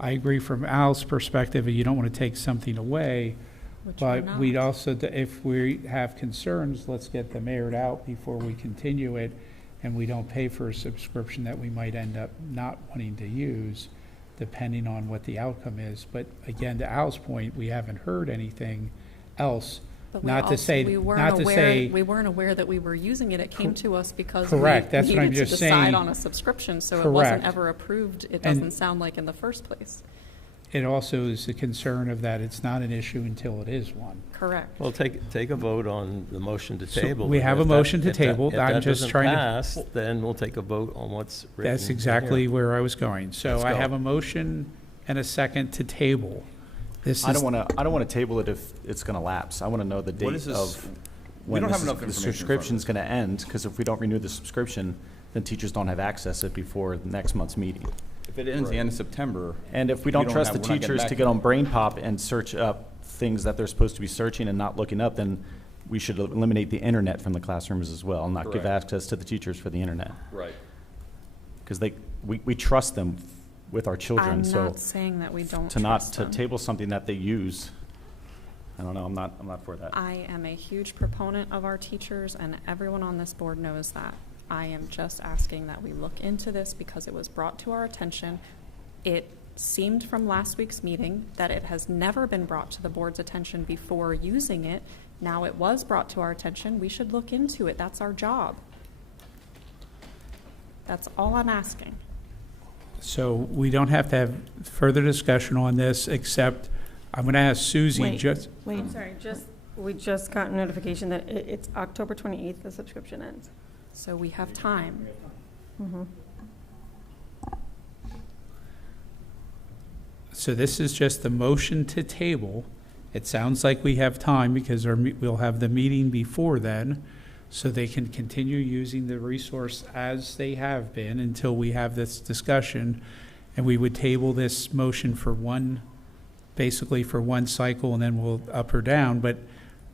I agree from Al's perspective, you don't want to take something away, Which we're but we'd not. also, if we have concerns, let's get them aired out before we continue it, and we don't pay for a subscription that we might end up not wanting to use, depending on what the outcome is. But again, to Al's point, we haven't heard anything else. But we Not to also- say, we weren't not to aware- say, We weren't aware that we were using it. It came to us because we Correct. That's what I'm needed to just decide saying. on a subscription, so it wasn't Correct. ever approved, it And- doesn't sound like, in the first place. it also is a concern of that it's not an issue until it is one. Correct. Well, take a vote on the motion to So table. we have If a motion to if that- table. If I'm that just doesn't trying to- pass, then we'll take a vote on what's written. That's in exactly here. where I was going. So Let's I go. have a motion and a second to table. This I is, don't want to table it if it's going to lapse. I want to know the date is this? of We when don't have this is- enough the information in front of subscription's us. going to end, because if we don't renew the subscription, then teachers don't have access to it before next month's meeting. If it ends the end of September. And if we we don't don't trust have- the we're not getting teachers back to to get it. on Brain Pop and search up things that they're supposed to be searching and not looking up, then we should eliminate the internet from the classrooms as well, and not give Correct. access to the teachers for the internet. Right. Because we trust them with our children, I'm so not saying that we don't to not, trust to them. table something that they use, I don't know, I'm not for that. I am a huge proponent of our teachers, and everyone on this board knows that. I am just asking that we look into this because it was brought to our attention. It seemed from last week's meeting that it has never been brought to the board's attention before using it. Now it was brought to our attention. We should look into it. That's our job. That's all I'm asking. so we don't have to have further discussion on this, except I'm going to ask Susie Wait. just, Wait, I'm sorry, we just got notification that it's October 28th, the subscription ends. So we have time. so this is just the motion to table. It sounds like we have time because we'll have the meeting before then. so they can continue using the resource as they have been until we have this discussion. And we would table this motion for basically for one cycle, and then we'll up or down. But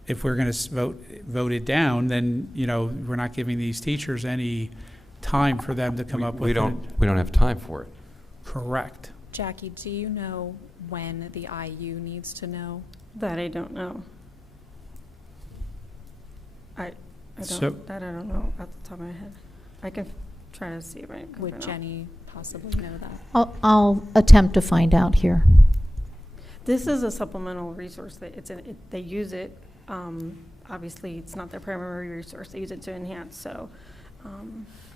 if we're going to vote it down, then, we're not giving these teachers any time for them to come up with We don't have time for it. Correct. Jackie, do you know when the IU needs to know? That I don't know. I So- don't know off the top of my head. I can try to see if I can Would find out. Jenny possibly know that? I'll attempt to find out here. This is a supplemental resource that they use it. Obviously, it's not their primary resource. They use it to enhance. So,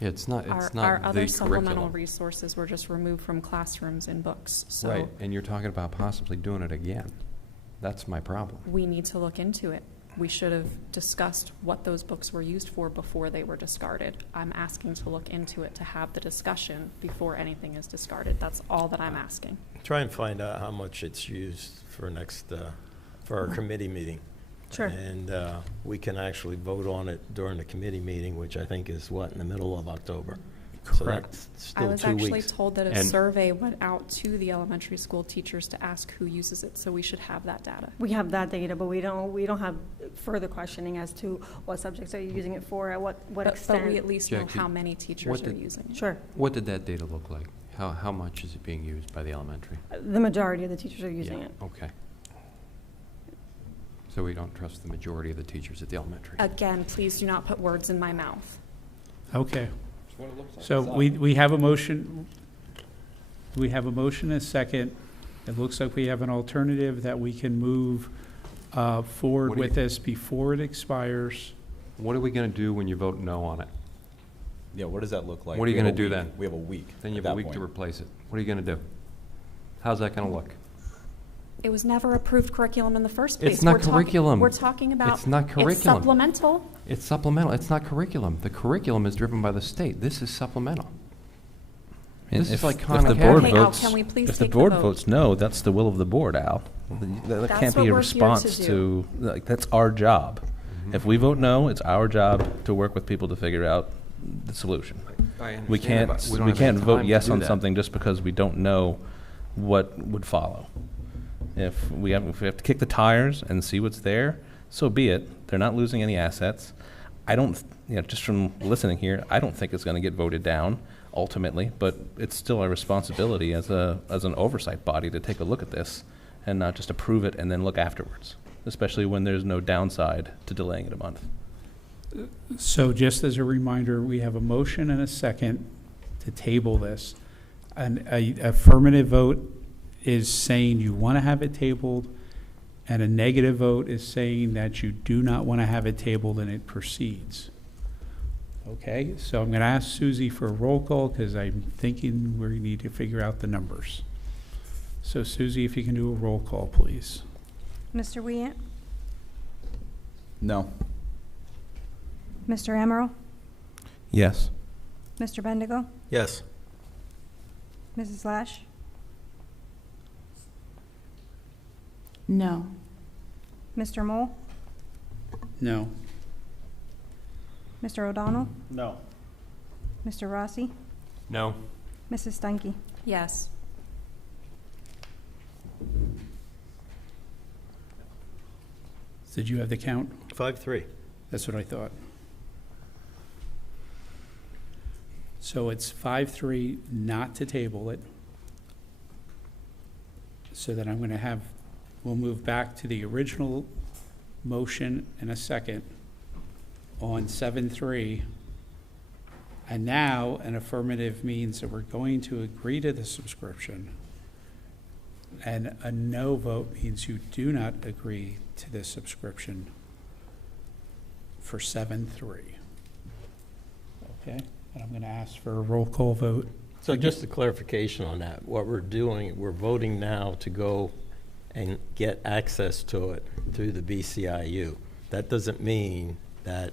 Yeah, it's not Our the other supplemental curriculum. resources were just removed from classrooms and books. So Right, and you're talking about possibly doing it again. That's my problem. we need to look into it. We should have discussed what those books were used for before they were discarded. I'm asking to look into it, to have the discussion before anything is discarded. That's all that I'm asking. Try and find out how much it's used for for our committee meeting. Sure. And we can actually vote on it during the committee meeting, which I think is in the middle of October. So Correct. that's I still was 2 actually weeks. told that a And- survey went out to the elementary school teachers to ask who uses it, so we should have that data. we have that data, but we don't have further questioning as to what subjects are you using it for, at what But extent. we at least know Jackie, how many teachers what are did- using it. Sure. What did that data look like? How much is it being used by the elementary? The majority of the teachers are using Yeah, it. okay. So we don't trust the majority of the teachers at the elementary? Again, please do not put words in my mouth. Okay. So we have a motion. We have a motion and a second. It looks like we have an alternative that we can move forward What do you- with this before it expires. What are we going to do when you vote no on it? Yeah, what does that look like? What are you We have going to a do week. then? We have a week. Then you at have a that week to point. replace it. What are you going to do? How's that going to look? It was never approved curriculum in the first place. It's not We're talk- curriculum. We're talking about. It's not It's curriculum. supplemental. It's supplemental. It's not curriculum. The curriculum is driven by the state. This is supplemental. This is like Khan if the Academy. board Okay, Al, votes, can we please if the take the board vote? votes no, that's the will of the board, Al. That That's can't what be a we're here to response do. to, like, that's our job. If we vote no, it's our job to work with people to figure out the solution. I We understand, can't, but we don't we have any can't vote time to yes do on that. something just because we don't know what would follow. If we have to kick the tires and see what's there, so be it. They're not losing any assets. I don't, just from listening here, I don't think it's going to get voted down ultimately, but it's still our responsibility as an oversight body to take a look at this and not just approve it and then look afterwards, especially when there's no downside to delaying it a month. So just as a reminder, we have a motion and a second to table this. An affirmative vote is saying you want to have it tabled, and a negative vote is saying that you do not want to have it tabled and it proceeds. Okay, so I'm going to ask Susie for a roll call because I'm thinking we need to figure out the numbers. So Susie, if you can do a roll call, please. Mr. Weant? No. Mr. Emerald? Yes. Mr. Bendigo? Yes. Mrs. Lash? No. Mr. Mole? No. Mr. O'Donnell? No. Mr. Rossi? No. Mrs. Steinke? Yes. Did you have the count? 5-3. That's what I thought. So it's 5-3 not to table it. So that I'm going to have, we'll move back to the original motion in a second on 7-3. And now an affirmative means that we're going to agree to the subscription. And a no vote means you do not agree to this subscription for 7-3. Okay, and I'm going to ask for a roll call vote. So just a clarification on that. What we're doing, we're voting now to go and get access to it through the BCIU. That doesn't mean that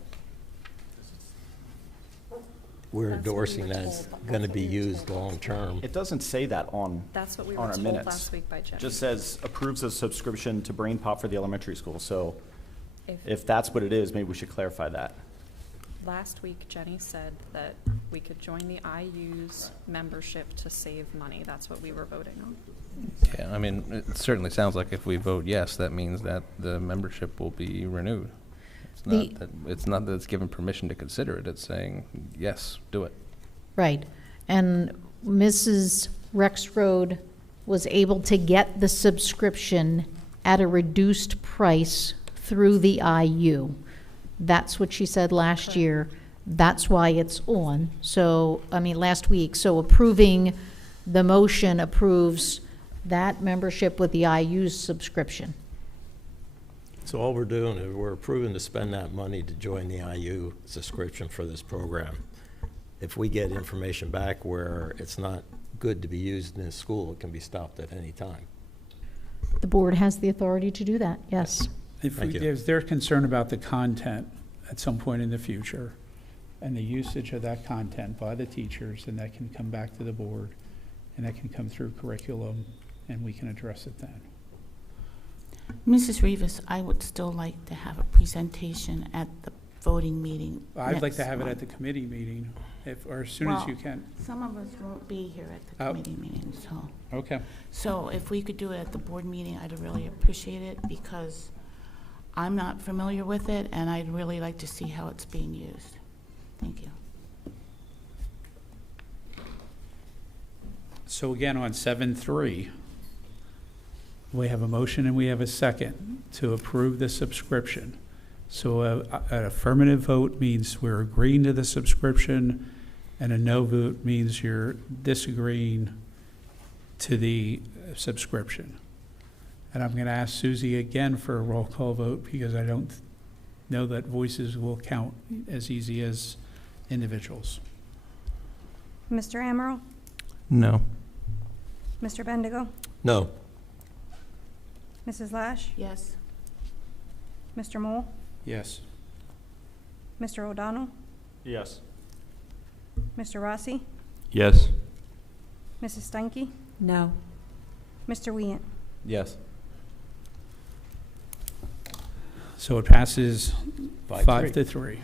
we're That's what we endorsing were that it's told. going to That's be what we were used told. long-term. It doesn't say that on, That's what we on were our told minutes. last week by Jenny. Just says approves of subscription to Brain Pop for the elementary school. So If- if that's what it is, maybe we should clarify that. Last week, Jenny said that we could join the IU's membership to save money. That's what we were voting on. Yeah, I mean, it certainly sounds like if we vote yes, that means that the membership will be renewed. It's not that it's given permission to consider it, it's saying, yes, do it. Right. And Mrs. Rexroad was able to get the subscription at a reduced price through the IU. That's what she said last year. That's why it's on. So, I mean, last week. So approving the motion approves that membership with the IU's subscription. So all we're doing is we're approving to spend that money to join the IU subscription for this program. If we get information back where it's not good to be used in a school, it can be stopped at any time. The board has the authority to do that, yes. If they're concerned about the content at some point in the future and the usage of that content by the teachers, and that can come back to the board and that can come through curriculum and we can address it then. Mrs. Rivas, I would still like to have a presentation at the voting meeting. I'd like to next have it month. at the committee meeting, or as soon as you can. Some of us won't be here at the Oh. committee meeting, so. Okay. So if we could do it at the board meeting, I'd really appreciate it, because I'm not familiar with it, and I'd really like to see how it's being used. Thank you. So again, on 7.3, we have a motion and we have a second to approve the subscription. So an affirmative vote means we're agreeing to the subscription, and a no vote means you're disagreeing to the subscription. And I'm going to ask Susie again for a roll call vote, because I don't know that voices will count as easy as individuals. Mr. Amaral? No. Mr. Bendigo? No. Mrs. Lash? Yes. Mr. Mole? Yes. Mr. O'Donnell? Yes. Mr. Rossi? Yes. Mrs. Steinke? No. Mr. Wieant? Yes. So it passes 5 5-3. to 3.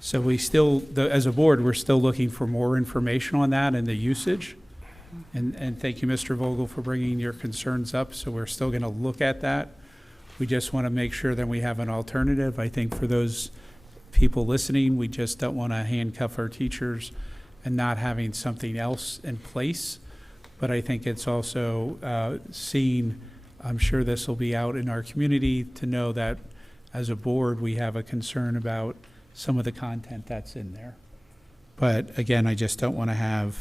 So we still, as a board, we're still looking for more information on that and the usage. And thank you, Mr. Vogel, for bringing your concerns up. So we're still going to look at that. We just want to make sure that we have an alternative. I think for those people listening, we just don't want to handcuff our teachers and not having something else in place. But I think it's also seen, I'm sure this will be out in our community, to know that as a board, we have a concern about some of the content that's in there. But again, I just don't want to have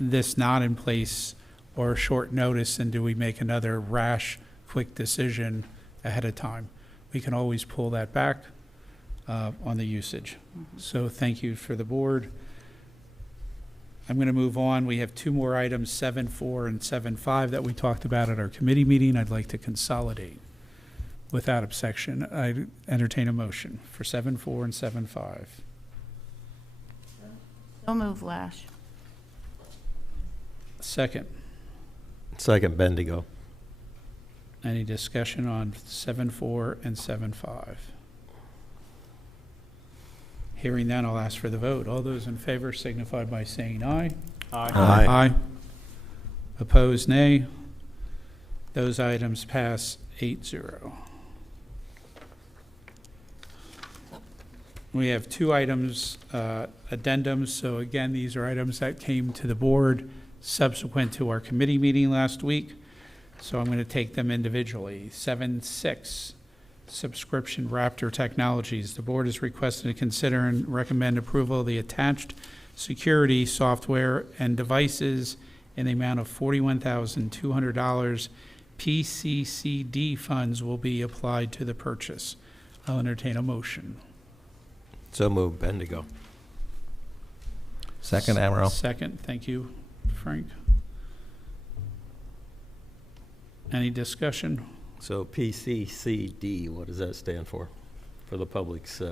this not in place or short notice, and do we make another rash, quick decision ahead of time? We can always pull that back on the usage. So thank you for the board. I'm going to move on. We have 2 more items, 7.4 and 7.5, that we talked about at our committee meeting. I'd like to consolidate without objection. I entertain a motion for 7.4 and 7.5. So move, Lash. Second. Second, Bendigo. Any discussion on 7.4 and 7.5? Hearing none, I'll ask for the vote. All those in favor signify by saying aye. Aye. Aye. Opposed, nay. Those items pass 8-0. We have 2 items, addendums. So again, these are items that came to the board subsequent to our committee meeting last week. So I'm going to take them individually. 7.6, subscription Raptor Technologies. The board is requested to consider and recommend approval of the attached security software and devices in the amount of $41,200. PCCD funds will be applied to the purchase. I'll entertain a motion. So moved, Bendigo. Second, Amaral. Second, thank you, Frank. Any discussion? So PCCD, what does that stand for the public's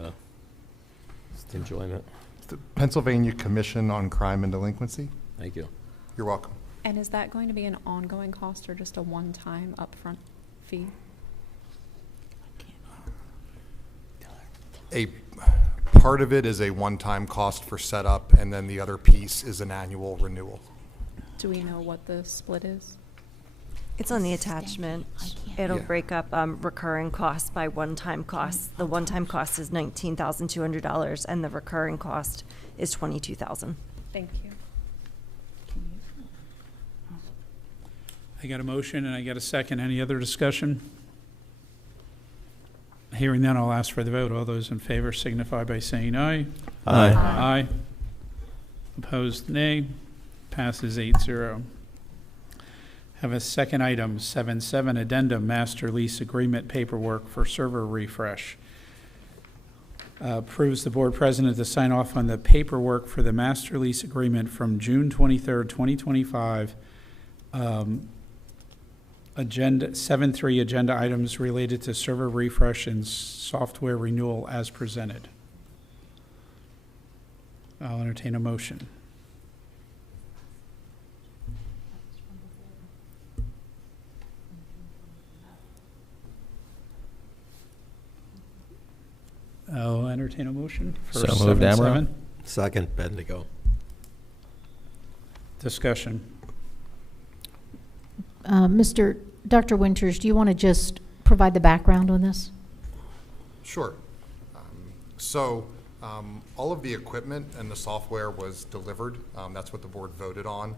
enjoyment? The Pennsylvania Commission on Crime and Delinquency. Thank you. You're welcome. And is that going to be an ongoing cost or just a one-time upfront fee? A part of it is a one-time cost for setup, and then the other piece is an annual renewal. Do we know what the split is? It's on the attachment. It'll Yeah. break up recurring costs by one-time costs. The one-time cost is $19,200, and the recurring cost is $22,000. Thank you. I got a motion and I got a second. Any other discussion? Hearing none, I'll ask for the vote. All those in favor signify by saying aye. Aye. Aye. Opposed, nay. Passes 8-0. Have a second item, 7.7, addendum, master lease agreement paperwork for server refresh. Approves the board president to sign off on the paperwork for the master lease agreement from June 23rd, 2025. Agenda 7.3 agenda items related to server refresh and software renewal as presented. I'll entertain a motion. I'll entertain a motion for So moved, 7.7. Amaro. Second, Bendigo. Discussion. Dr. Winters, do you want to just provide the background on this? Sure. So all of the equipment and the software was delivered. That's what the board voted on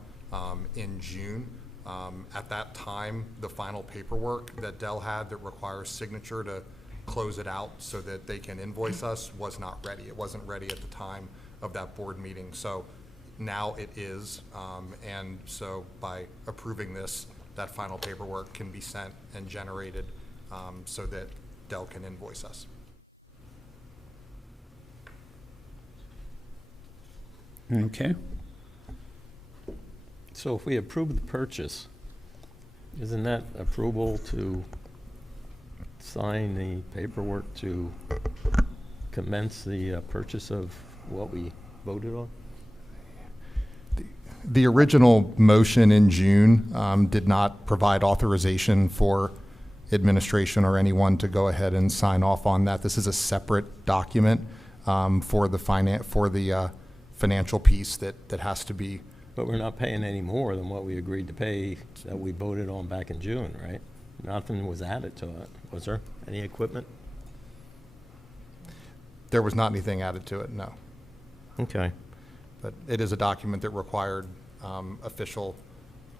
in June. At that time, the final paperwork that Dell had that requires signature to close it out so that they can invoice us was not ready. It wasn't ready at the time of that board meeting. So now it is. And so by approving this, that final paperwork can be sent and generated so that Dell can invoice us. Okay. So if we approve the purchase, isn't that approval to sign the paperwork to commence the purchase of what we voted on? The original motion in June did not provide authorization for administration or anyone to go ahead and sign off on that. This is a separate document for the financial piece that has to be. But we're not paying any more than what we agreed to pay that we voted on back in June, right? Nothing was added to it, was there? Any equipment? There was not anything added to it, no. Okay. But it is a document that required official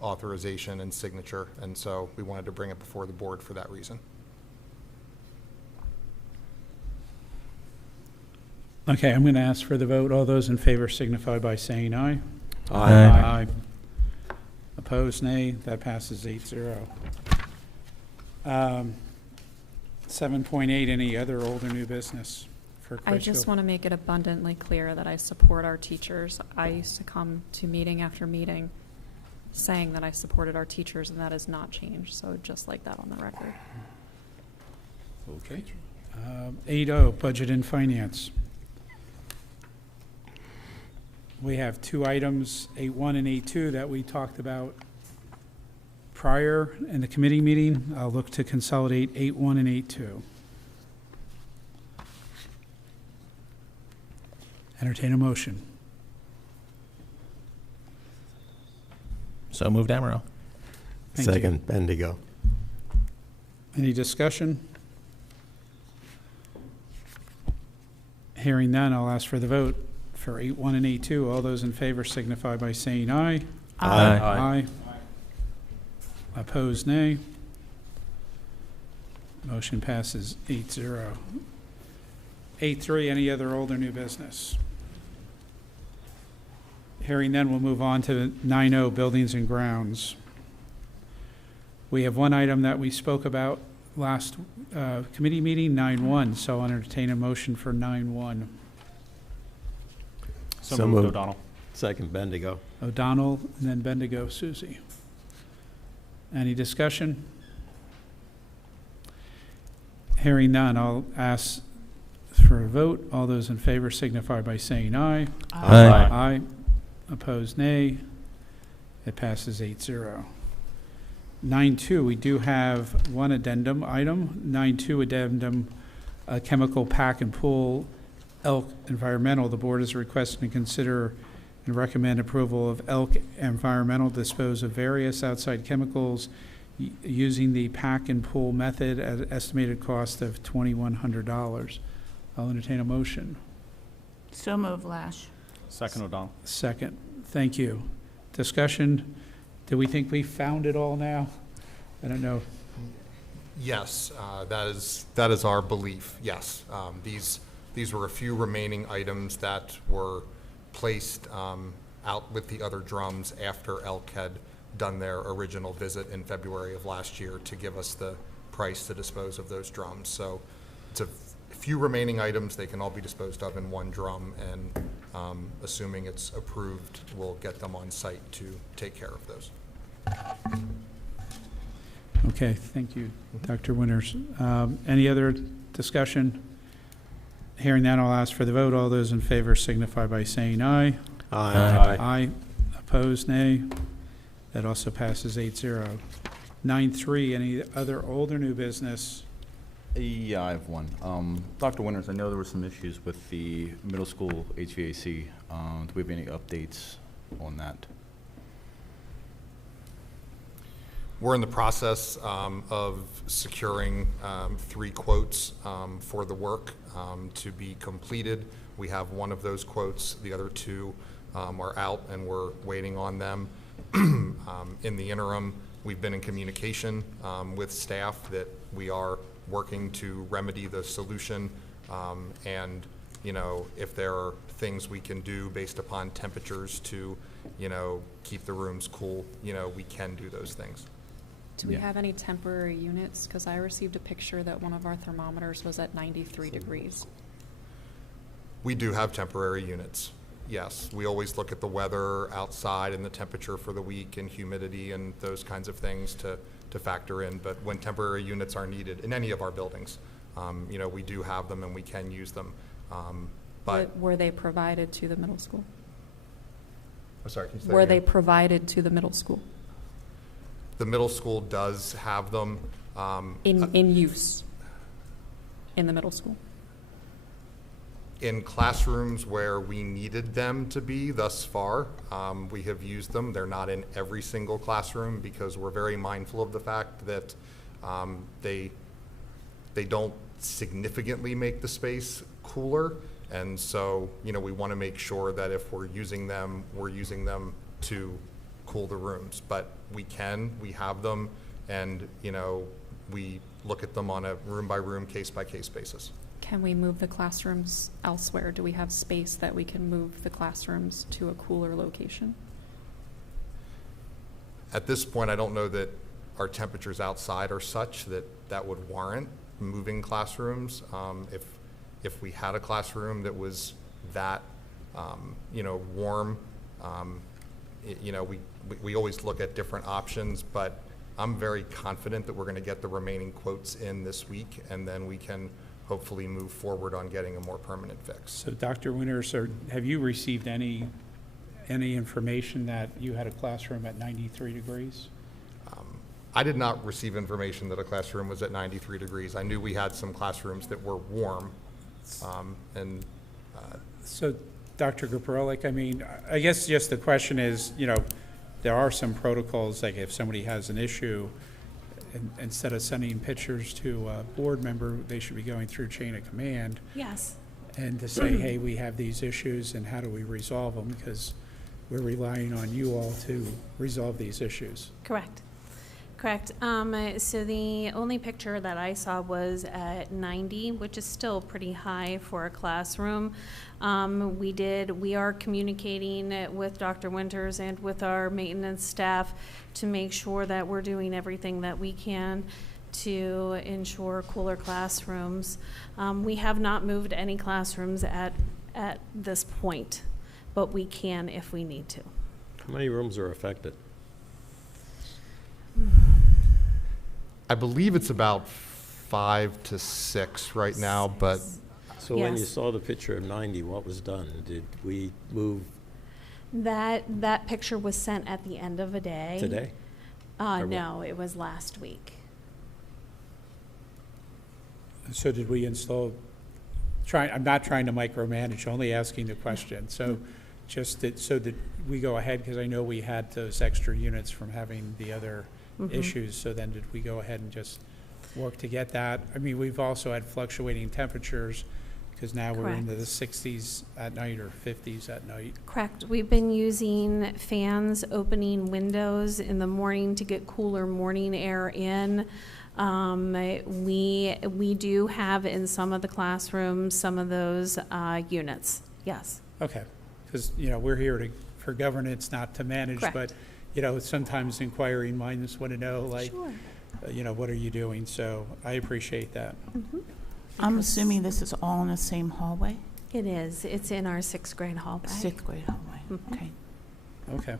authorization and signature, and so we wanted to bring it before the board for that reason. Okay, I'm going to ask for the vote. All those in favor signify by saying aye. Aye. Aye. Opposed, nay. That passes 8-0. 7.8, any other old or new business for I just want to make it abundantly clear that I support our teachers. I used to come to meeting after meeting saying that I supported our teachers, and that has not changed. So just like that on the record. Okay. 8.0, budget and finance. We have two items, 8.1 and 8.2, that we talked about prior in the committee meeting. I'll look to consolidate 8.1 and 8.2. Entertain a motion. So moved, Amaro. Thank you. Second, Bendigo. Any discussion? Hearing none, I'll ask for the vote. For 8.1 and 8.2, all those in favor signify by saying aye. Aye. Aye. Opposed, nay. Motion passes 8-0. 8.3, any other old or new business? Hearing none, we'll move on to 9.0, buildings and grounds. We have one item that we spoke about last committee meeting, 9.1, so I'll entertain a motion for 9.1. So moved, O'Donnell. Second, Bendigo. O'Donnell, and then Bendigo, Susie. Any discussion? Hearing none, I'll ask for a vote. All those in favor signify by saying aye. Aye. Aye. Opposed, nay. It passes 8-0. 9.2, we do have one addendum item. 9.2 addendum, chemical pack and pull Elk Environmental, the board is requesting to consider and recommend approval of Elk Environmental dispose of various outside chemicals using the pack and pull method at an estimated cost of $2,100. I'll entertain a motion. So move, Lash. Second O'Donnell. Second. Thank you. Discussion. Do we think we found it all now? I don't know. Yes, that is our belief, yes. These were a few remaining items that were placed out with the other drums after Elk had done their original visit in February of last year to give us the price to dispose of those drums. So it's a few remaining items. They can all be disposed of in one drum, and assuming it's approved, we'll get them on site to take care of those. Okay, thank you, Dr. Winters. Any other discussion? Hearing that, I'll ask for the vote. All those in favor signify by saying aye. Aye. Aye. Opposed, nay. That also passes 8-0. 9-3, any other old or new business? Yeah, I have one. Dr. Winters, I know there were some issues with the middle school HVAC. Do we have any updates on that? We're in the process of securing 3 quotes for the work to be completed. We have one of those quotes. The other 2 are out, and we're waiting on them. In the interim, we've been in communication with staff that we are working to remedy the solution, and if there are things we can do based upon temperatures to keep the rooms cool, we can do those things. Do we have any temporary units? Because I received a picture that one of our thermometers was at 93 degrees. We do have temporary units, yes. We always look at the weather outside and the temperature for the week and humidity and those kinds of things to factor in. But when temporary units are needed in any of our buildings, we do have them and we can use them. But were they provided to the middle school? I'm sorry, can you say Were that they again? provided to the middle school? The middle school does have them. In use in the middle school? In classrooms where we needed them to be thus far, we have used them. They're not in every single classroom because we're very mindful of the fact that they don't significantly make the space cooler. And so, we want to make sure that if we're using them to cool the rooms. But we have them, and we look at them on a room-by-room, case-by-case basis. Can we move the classrooms elsewhere? Do we have space that we can move the classrooms to a cooler location? At this point, I don't know that our temperatures outside are such that would warrant moving classrooms. If we had a classroom that was that warm, we always look at different options, but I'm very confident that we're going to get the remaining quotes in this week, and then we can hopefully move forward on getting a more permanent fix. So Dr. Winters, have you received any information that you had a classroom at 93 degrees? I did not receive information that a classroom was at 93 degrees. I knew we had some classrooms that were warm, So, Dr. Gabrielic, I guess just the question is, there are some protocols, like if somebody has an issue, instead of sending pictures to a board member, they should be going through chain of command. Yes. And to say, hey, we have these issues and how do we resolve them? Because we're relying on you all to resolve these issues. Correct. So the only picture that I saw was at 90, which is still pretty high for a classroom. We are communicating with Dr. Winters and with our maintenance staff to make sure that we're doing everything that we can to ensure cooler classrooms. We have not moved any classrooms at this point, but we can if we need to. How many rooms are affected? I believe it's about 5 to 6 right now, but So when you saw the picture of 90, what was done? Did we move That picture was sent at the end of a day. today? No, it was last week. So did we install, I'm not trying to micromanage, only asking the question. So just that, so that we go ahead, because I know we had those extra units from having the other issues. So then did we go ahead and just work to get that? I mean, we've also had fluctuating temperatures, because now we're into the 60s at night or 50s at night. Correct. We've been using fans, opening windows in the morning to get cooler morning air in. We do have in some of the classrooms some of those units. Yes. Okay, because, you know, we're here for governance, not to manage, Correct. but, you know, sometimes inquiring minds want to know, like, Sure. you know, what are you doing? So I appreciate that. I'm assuming this is all in the same hallway? It is. It's in our 6th grade hallway. 6th grade hallway, okay. Okay.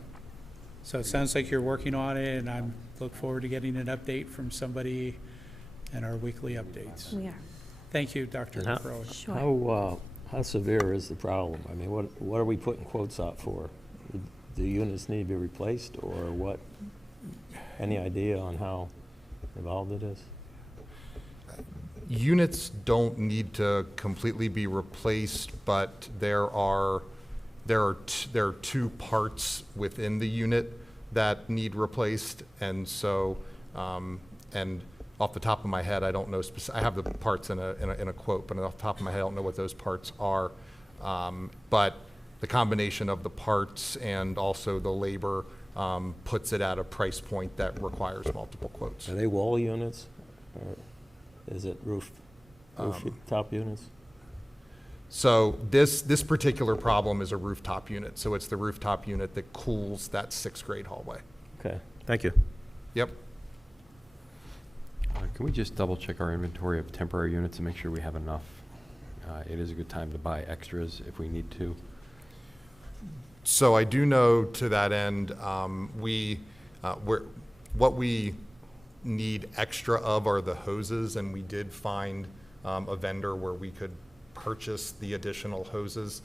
So it sounds like you're working on it, and I look forward to getting an update from somebody in our weekly updates. We are. Thank you, Dr. And Crowley. Sure. How severe is the problem? I mean, what are we putting quotes out for? Do units need to be replaced, or what? Any idea on how involved it is? Units don't need to completely be replaced, but there are two parts within the unit that need replaced, and so and off the top of my head, I don't know. I have the parts in a quote, but off the top of my head, I don't know what those parts are. But the combination of the parts and also the labor puts it at a price point that requires multiple quotes. Are they wall units, or is it top units? So this particular problem is a rooftop unit. So it's the rooftop unit that cools that 6th grade hallway. Okay, thank you. Yep. Can we just double check our inventory of temporary units and make sure we have enough? It is a good time to buy extras if we need to. So I do know to that end, what we need extra of are the hoses, and we did find a vendor where we could purchase the additional hoses.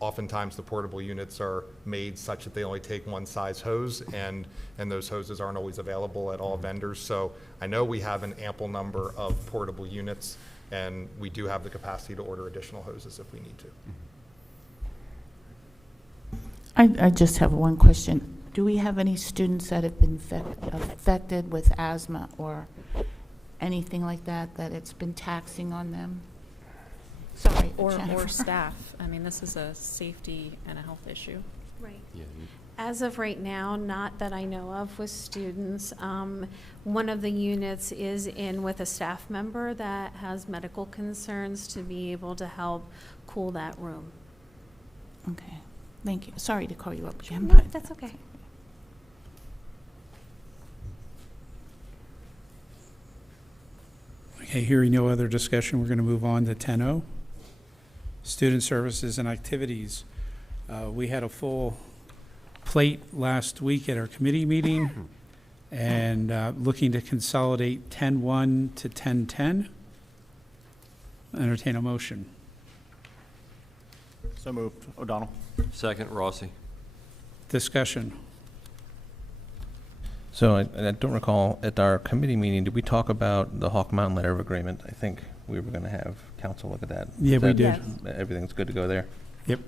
Oftentimes the portable units are made such that they only take one size hose, and those hoses aren't always available at all vendors. So I know we have an ample number of portable units, and we do have the capacity to order additional hoses if we need to. I just have one question. Do we have any students that have been affected with asthma or anything like that, that it's been taxing on them? Sorry, Or Jennifer. staff. I mean, this is a safety and a health issue. Right. Yeah. As of right now, not that I know of with students. One of the units is in with a staff member that has medical concerns to be able to help cool that room. Okay, thank you. Sorry to call you up again, No, but that's okay. Okay, hearing no other discussion, we're going to move on to 10-0. Student services and activities. We had a full plate last week at our committee meeting, and looking to consolidate 10-1 to 10-10. Entertain a motion. So moved. O'Donnell. Second, Rossi. Discussion. So I don't recall, at our committee meeting, did we talk about the Hawk Mountain letter of agreement? I think we were going to have council look at that. Yeah, Is we that- did. Everything's good to go there Yep.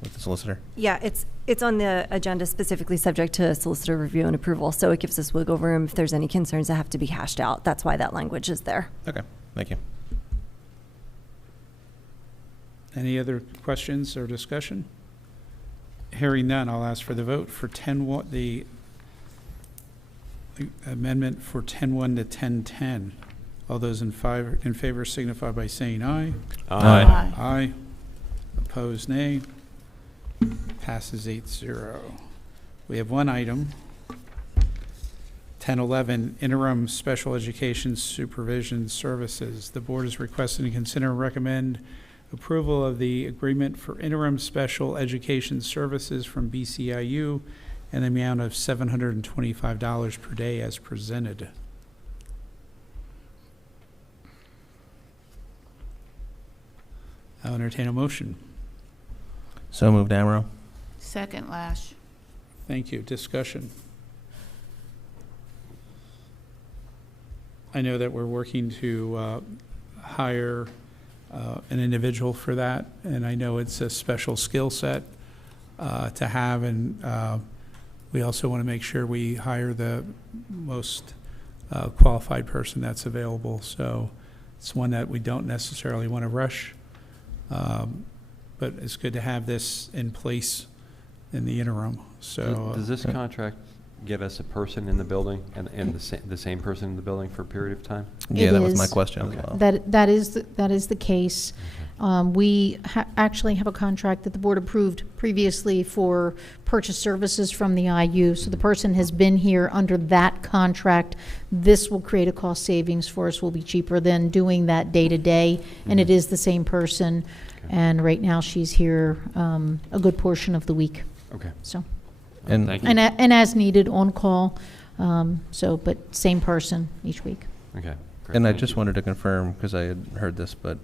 with the solicitor? Yeah, it's on the agenda specifically subject to solicitor review and approval, so it gives us wiggle room if there's any concerns that have to be hashed out. That's why that language is there. Okay, thank you. Any other questions or discussion? Hearing none, I'll ask for the vote for 10-1, the amendment for 10-1 to 10-10. All those in favor signify by saying aye. Aye. Aye. Opposed, nay. Passes 8-0. We have one item. 10-11, interim special education supervision services. The board is requesting to consider and recommend approval of the agreement for interim special education services from BCIU in the amount of $725 per day as presented. I'll entertain a motion. So moved, Amaro. second, Lash. Thank you. Discussion. I know that we're working to hire an individual for that, and I know it's a special skill set to have, and we also want to make sure we hire the most qualified person that's available. So it's one that we don't necessarily want to rush, but it's good to have this in place in the interim. So Does this contract give us a person in the building and the same person in the building for a period of time? Yeah, It that was my is. question as Okay. well. That is the case. We actually have a contract that the board approved previously for purchase services from the IU. So the person has been here under that contract. This will create a cost savings for us, will be cheaper than doing that day to day. And it is the same person. And right now she's here a good portion of the week. Okay. So, And Thank you. and as needed on call. But same person each week. Okay. Great. And I Thank just you. wanted to confirm, because I had heard this, but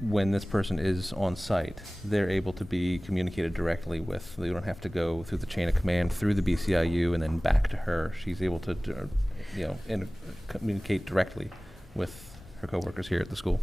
when this person is on site, they're able to be communicated directly with. They don't have to go through the chain of command through the BCIU and then back to her. She's able to, communicate directly with her coworkers here at the school.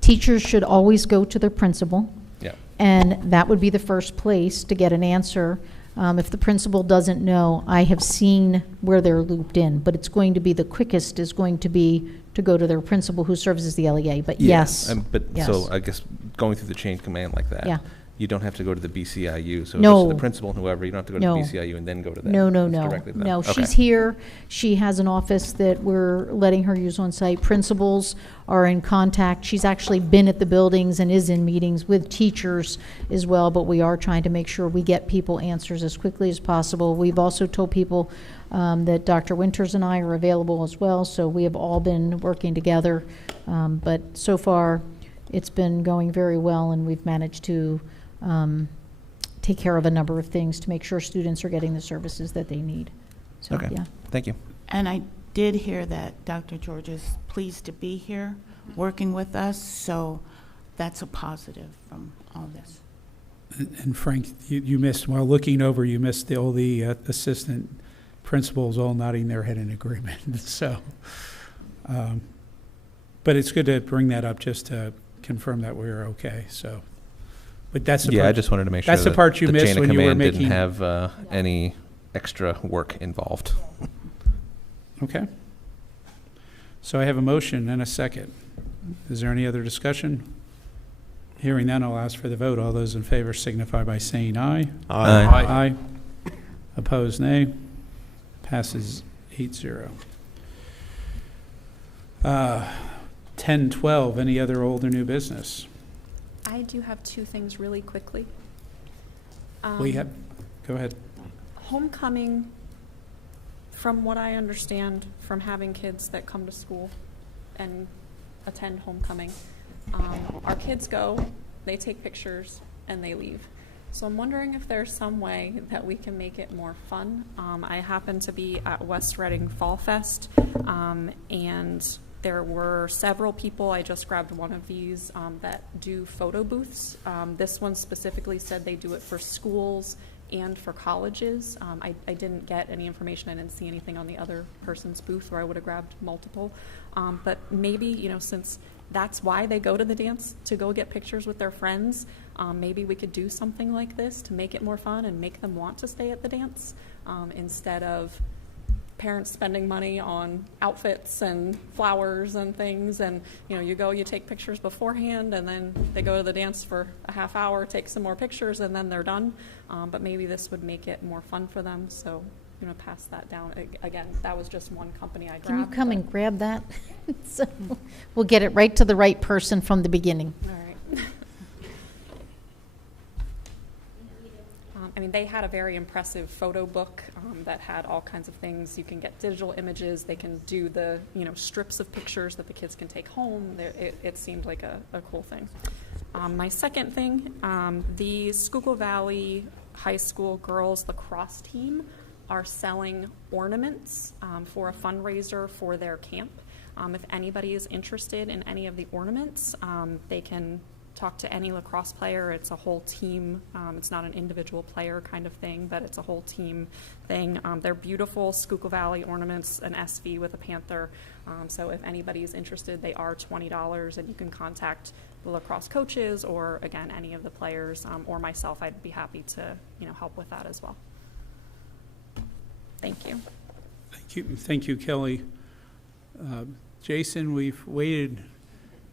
Teachers should always go to their principal. Yeah. And that would be the first place to get an answer. If the principal doesn't know, I have seen where they're looped in, but it's going to be the quickest is going to be to go to their principal who serves as the LEA. But yes. But yes. so I guess going through the chain of command like that. Yeah. You don't have to go to the BCIU. So No. just the principal and whoever, you don't have to go to No. the BCIU and then go to them. No, It's no. directly to them. No, Okay. she's here. She has an office that we're letting her use on site. Principals are in contact. She's actually been at the buildings and is in meetings with teachers as well, but we are trying to make sure we get people answers as quickly as possible. We've also told people that Dr. Winters and I are available as well, so we have all been working together. But so far, it's been going very well, and we've managed to take care of a number of things to make sure students are getting the services that they need. So, Okay. yeah. Thank you. And I did hear that Dr. George is pleased to be here, working with us, so that's a positive from all this. And Frank, you missed, while looking over, you missed all the assistant principals all nodding their head in agreement. So, but it's good to bring that up just to confirm that we're okay. So, but that's the Yeah, part, I just wanted to make sure that's the that part you the missed chain of when you were command making. didn't have any extra work involved. Okay. So I have a motion and a second. Is there any other discussion? Hearing none, I'll ask for the vote. All those in favor signify by saying aye. Aye. Aye. Opposed, nay. Passes 8-0. 10-12, any other old or new business? I do have two things really quickly. We have, go ahead. Homecoming, from what I understand from having kids that come to school and attend homecoming, our kids go, they take pictures, and they leave. So I'm wondering if there's some way that we can make it more fun. I happen to be at West Reading Fall Fest, and there were several people, I just grabbed one of these, that do photo booths. This one specifically said they do it for schools and for colleges. I didn't get any information. I didn't see anything on the other person's booth, or I would have grabbed multiple. But maybe, since that's why they go to the dance, to go get pictures with their friends, maybe we could do something like this to make it more fun and make them want to stay at the dance, instead of parents spending money on outfits and flowers and things, and you go, you take pictures beforehand, and then they go to the dance for a half hour, take some more pictures, and then they're done. But maybe this would make it more fun for them, so pass that down. Again, that was just one company I grabbed. Can you come but- and grab that? So we'll get it right to the right person from the beginning. All right. They had a very impressive photo book that had all kinds of things. You can get digital images. They can do the, strips of pictures that the kids can take home. It seemed like a cool thing. My second thing, the Schuylkill Valley High School girls lacrosse team are selling ornaments for a fundraiser for their camp. If anybody is interested in any of the ornaments, they can talk to any lacrosse player. It's a whole team. It's not an individual player kind of thing, but it's a whole team thing. They're beautiful Schuylkill Valley ornaments, an SV with a panther. So if anybody is interested, they are $20, and you can contact the lacrosse coaches or, again, any of the players or myself. I'd be happy to, help with that as well. Thank you. Thank you, Kelly. Jason, we've waited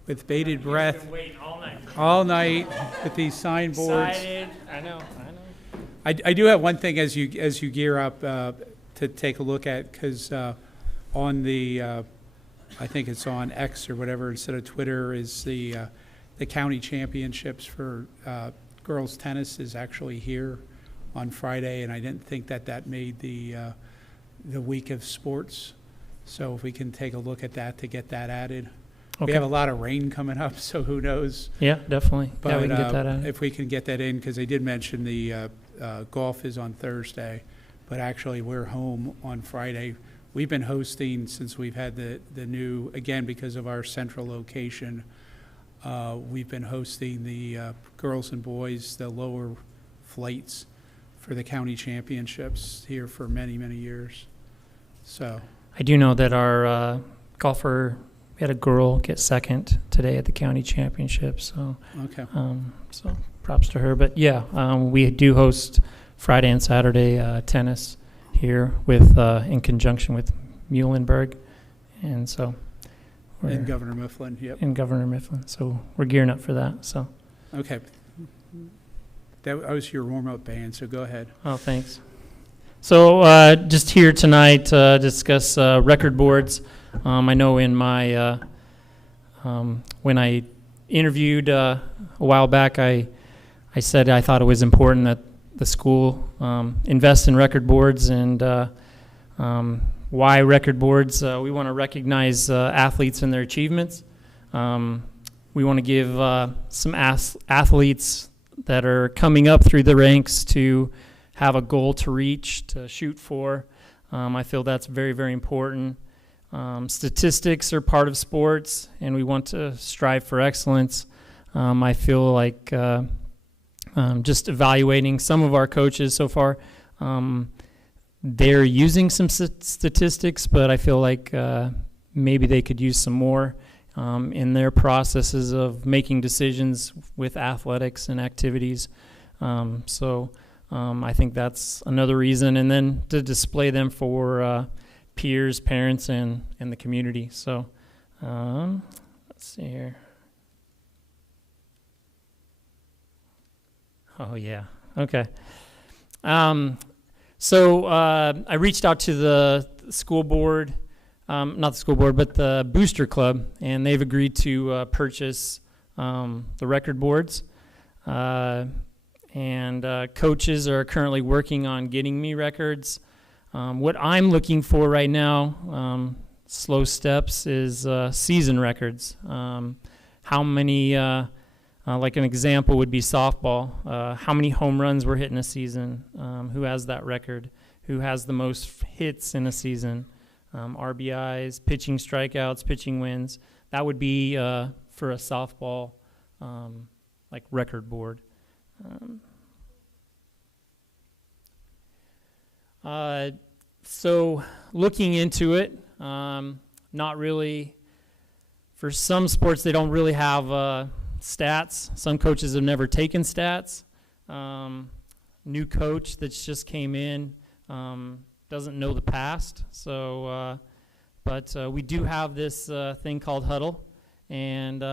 with bated breath. Been waiting all night. All night with these signboards. Excited. I know. I do have one thing as you gear up to take a look at, because on the I think it's on X or whatever instead of Twitter, is the county championships for girls tennis is actually here on Friday, and I didn't think that made the week of sports. So if we can take a look at that to get that added. Okay. We have a lot of rain coming up, so who knows? Yeah, definitely. But Yeah, we can get that out. if we can get that in, because they did mention the golf is on Thursday, but actually we're home on Friday. We've been hosting since we've had the new, again, because of our central location, we've been hosting the girls and boys, the lower flights for the county championships here for many, many years. So I do know that our golfer, we had a girl get second today at the county championship. So, okay. So props to her. But yeah, we do host Friday and Saturday tennis here with in conjunction with Muhlenberg, and so in Governor Mifflin. Yep. In Governor Mifflin. So we're gearing up for that. So. Okay. That was your warm-up band, so go ahead. Oh, thanks. So just here tonight to discuss record boards. I know in my, when I interviewed a while back, I said I thought it was important that the school invest in record boards, and why record boards. We want to recognize athletes and their achievements. We want to give some athletes that are coming up through the ranks to have a goal to reach, to shoot for. I feel that's very, very important. Statistics are part of sports, and we want to strive for excellence. I feel like just evaluating some of our coaches so far, they're using some statistics, but I feel like maybe they could use some more in their processes of making decisions with athletics and activities. I think that's another reason, and then to display them for peers, parents, and the community. So let's see here. Oh, yeah. Okay. So I reached out to the school board, not the school board, but the Booster Club, and they've agreed to purchase the record boards. And coaches are currently working on getting me records. What I'm looking for right now, slow steps, is season records. How many, like an example would be softball, how many home runs were hit in a season, who has that record, who has the most hits in a season, RBIs, pitching strikeouts, pitching wins. That would be for a softball like record board. So looking into it, not really, for some sports they don't really have stats. Some coaches have never taken stats. New coach that's just came in doesn't know the past. So, but we do have this thing called Huddle, and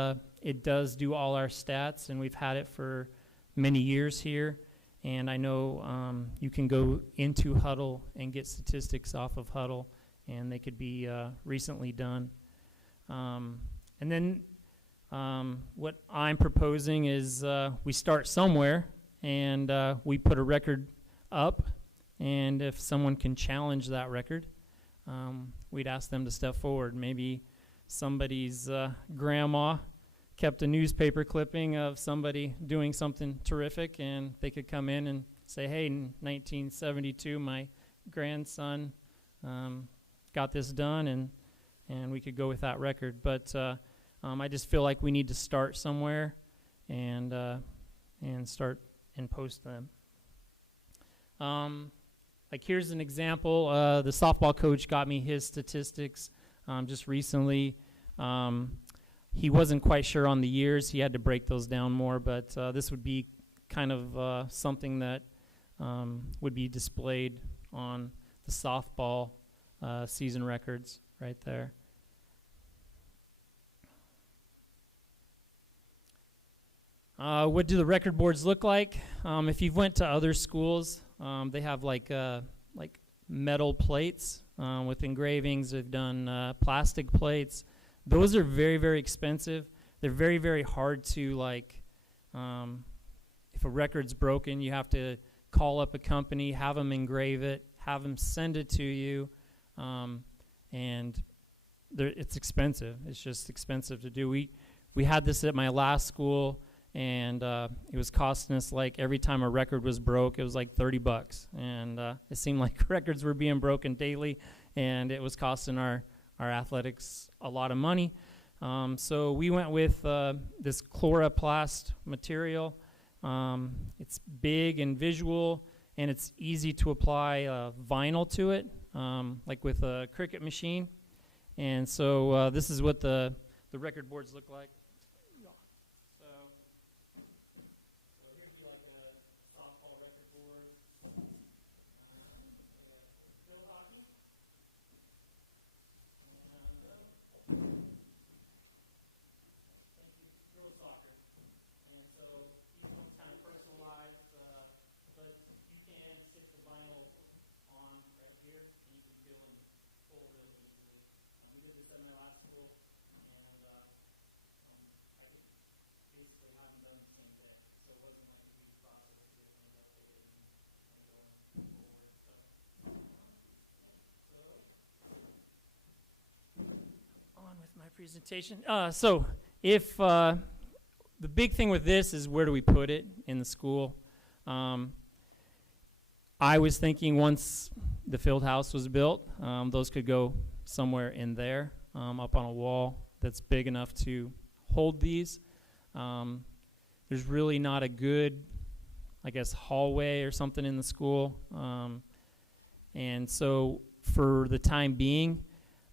it does do all our stats, and we've had it for many years here. And I know you can go into Huddle and get statistics off of Huddle, and they could be recently done. And then what I'm proposing is we start somewhere, and we put a record up, and if someone can challenge that record, we'd ask them to step forward. Maybe somebody's grandma kept a newspaper clipping of somebody doing something terrific, and they could come in and say, hey, in 1972, my grandson got this done, and we could go with that record. But I just feel like we need to start somewhere, and start and post them. Like here's an example. The softball coach got me his statistics just recently. He wasn't quite sure on the years. He had to break those down more, but this would be kind of something that would be displayed on the softball season records right there. What do the record boards look like? If you've went to other schools, they have like metal plates with engravings. They've done plastic plates. Those are very, very expensive. They're very, very hard to like. If a record's broken, you have to call up a company, have them engrave it, have them send it to you, and it's expensive. It's just expensive to do. We had this at my last school, and it was costing us, like, every time a record was broke, it was like $30, and it seemed like records were being broken daily, and it was costing our athletics a lot of money. So we went with this chloroplast material. It's big and visual, and it's easy to apply vinyl to it, like with a Cricut machine. And so this is what the record boards look like. So here's like a softball record board. Field hockey. Girls soccer. And so these ones kind of personalized, but you can stick the vinyl on right here, and you can feel and pull real easily. We did this at my last school, and I could basically have them done the same day. So it wasn't like a huge process to get things updated and going forward. So on with my presentation. So if the big thing with this is where do we put it in the school? I was thinking once the field house was built, those could go somewhere in there, up on a wall that's big enough to hold these. There's really not a good, I guess, hallway or something in the school. And so for the time being,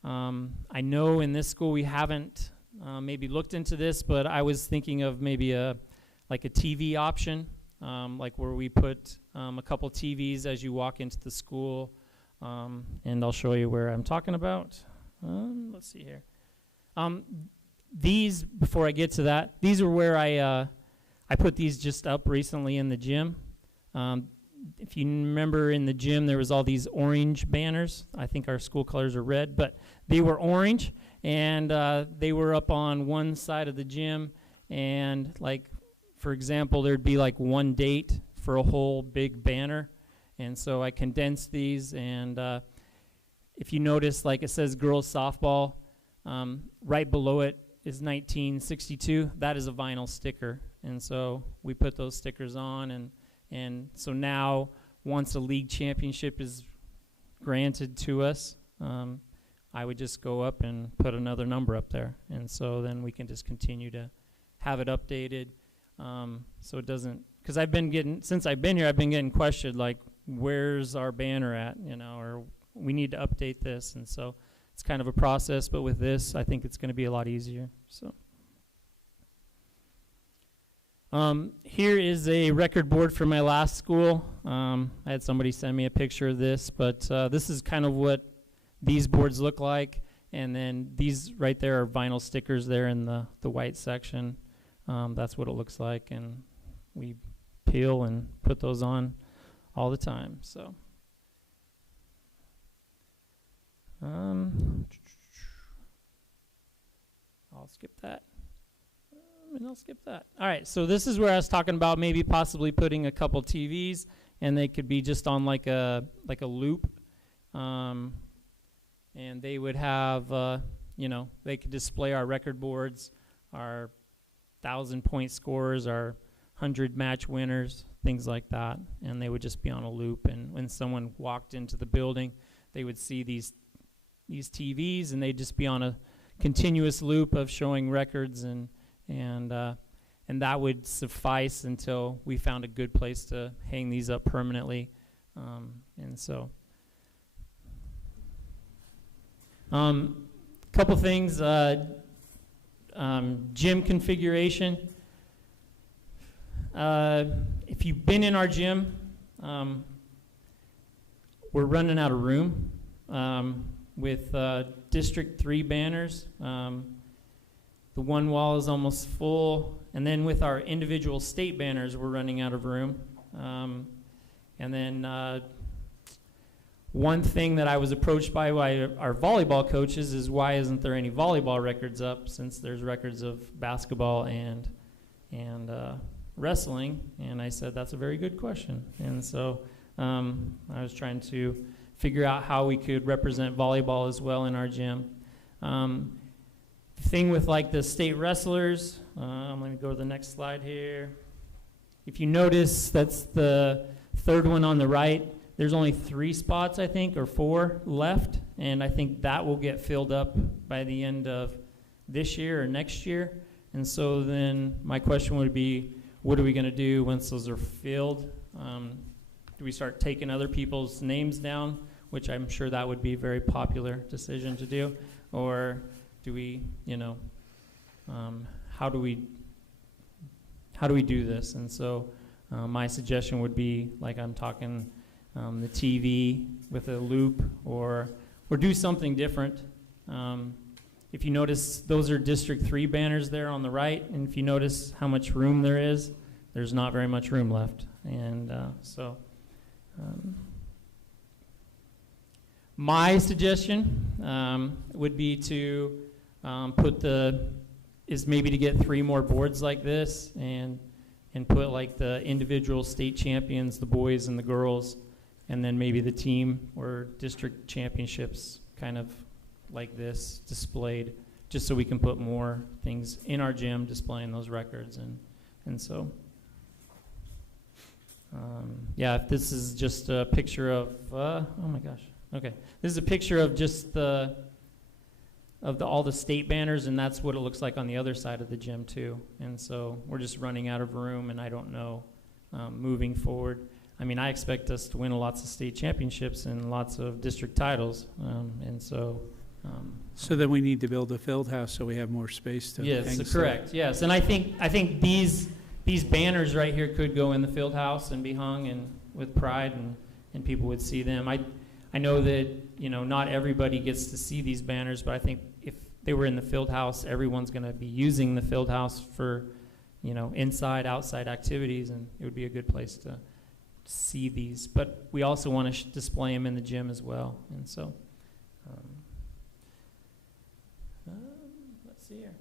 I know in this school we haven't maybe looked into this, but I was thinking of maybe like a TV option, like where we put a couple TVs as you walk into the school, and I'll show you where I'm talking about. Let's see here. These, before I get to that, these are where I put these just up recently in the gym. If you remember in the gym, there was all these orange banners. I think our school colors are red, but they were orange, and they were up on one side of the gym, and like, for example, there'd be like one date for a whole big banner, and so I condensed these, and if you notice, like it says girls softball, right below it is 1962. That is a vinyl sticker, and so we put those stickers on, and so now once a league championship is granted to us, I would just go up and put another number up there, and so then we can just continue to have it updated, so it doesn't, because since I've been here, I've been getting questioned, like, where's our banner at, or we need to update this, and so it's kind of a process, but with this, I think it's going to be a lot easier. So here is a record board for my last school. I had somebody send me a picture of this, but this is kind of what these boards look like, and then these right there are vinyl stickers there in the white section. That's what it looks like, and we peel and put those on all the time. So I'll skip that. And I'll skip that. All right, so this is where I was talking about maybe possibly putting a couple TVs, and they could be just on like a loop, and they would have, they could display our record boards, our 1,000-point scorers, our 100-match winners, things like that, and they would just be on a loop. And when someone walked into the building, they would see these TVs, and they'd just be on a continuous loop of showing records, and that would suffice until we found a good place to hang these up permanently. And so, couple things, gym configuration. If you've been in our gym, we're running out of room with District 3 banners. The one wall is almost full, and then with our individual state banners, we're running out of room. And then one thing that I was approached by our volleyball coaches is, why isn't there any volleyball records up, since there's records of basketball and wrestling? And I said, that's a very good question. And so I was trying to figure out how we could represent volleyball as well in our gym. The thing with like the state wrestlers, let me go to the next slide here. If you notice, that's the third one on the right. There's only 3 spots, I think, or 4 left, and I think that will get filled up by the end of this year or next year. And so then my question would be, what are we going to do once those are filled? Do we start taking other people's names down, which I'm sure that would be a very popular decision to do, or do we, how do we do this? And so my suggestion would be, like I'm talking the TV with a loop, or do something different. If you notice, those are District 3 banners there on the right, and if you notice how much room there is, there's not very much room left. And my suggestion would be to maybe to get 3 more boards like this, and put like the individual state champions, the boys and the girls, and then maybe the team or district championships kind of like this displayed, just so we can put more things in our gym displaying those records. And so yeah, if this is just a picture of oh my gosh, okay, this is a picture of just all the state banners, and that's what it looks like on the other side of the gym too. And so we're just running out of room, and I don't know moving forward. I mean, I expect us to win lots of state championships and lots of district titles, and so. So then we need to build a field house so we have more space to hang Yes, stuff. correct. Yes, and I think these banners right here could go in the field house and be hung and with pride, and people would see them. I know that not everybody gets to see these banners, but I think if they were in the field house, everyone's going to be using the field house for inside, outside activities, and it would be a good place to see these. But we also want to display them in the gym as well, and so let's see here.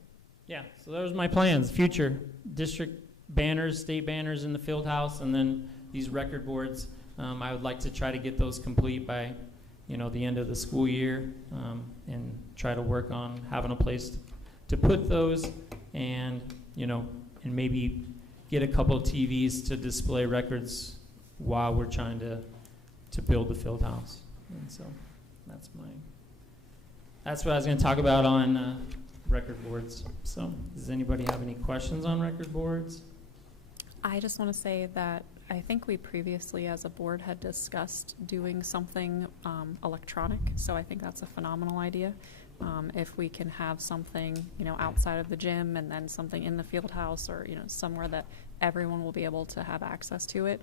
Yeah, so those are my plans. Future district banners, state banners in the field house, and then these record boards. I would like to try to get those complete by the end of the school year, and try to work on having a place to put those, and and maybe get a couple of TVs to display records while we're trying to build the field house. And so that's what I was going to talk about on record boards. So does anybody have any questions on record boards? I just want to say that I think we previously as a board had discussed doing something electronic, so I think that's a phenomenal idea. If we can have something, outside of the gym, and then something in the field house, or, somewhere that everyone will be able to have access to it.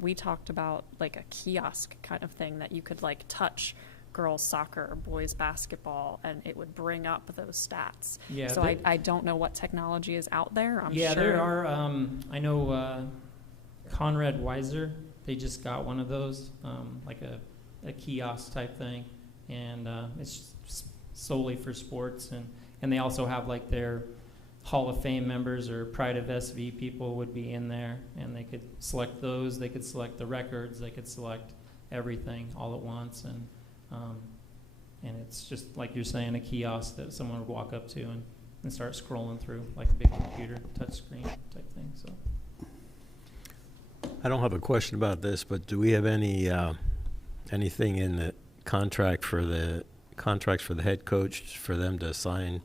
We talked about like a kiosk kind of thing that you could like touch girls soccer, boys basketball, and it would bring up those stats. Yeah. So I don't know what technology is out there. I'm yeah, sure. there are. I know Conrad Weiser, they just got one of those, like a kiosk type thing, and it's solely for sports, and they also have like their Hall of Fame members or Pride of SV people would be in there, and they could select those, they could select the records, they could select everything all at once, and it's just like you're saying, a kiosk that someone would walk up to and start scrolling through like a big computer touch screen type thing. So I don't have a question about this, but do we have any anything in the contracts for the head coach for them to assign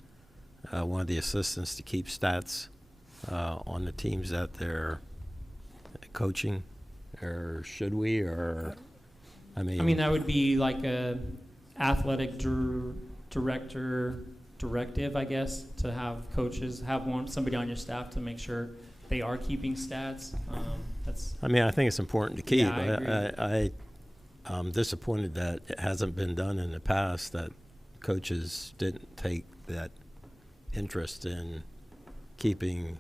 one of the assistants to keep stats on the teams that they're coaching? Or should we, or, I mean, that would be like a athletic director directive, I guess, to have coaches, have somebody on your staff to make sure they are keeping stats. I think it's important to keep. Yeah, I agree. I'm disappointed that it hasn't been done in the past, that coaches didn't take that interest in keeping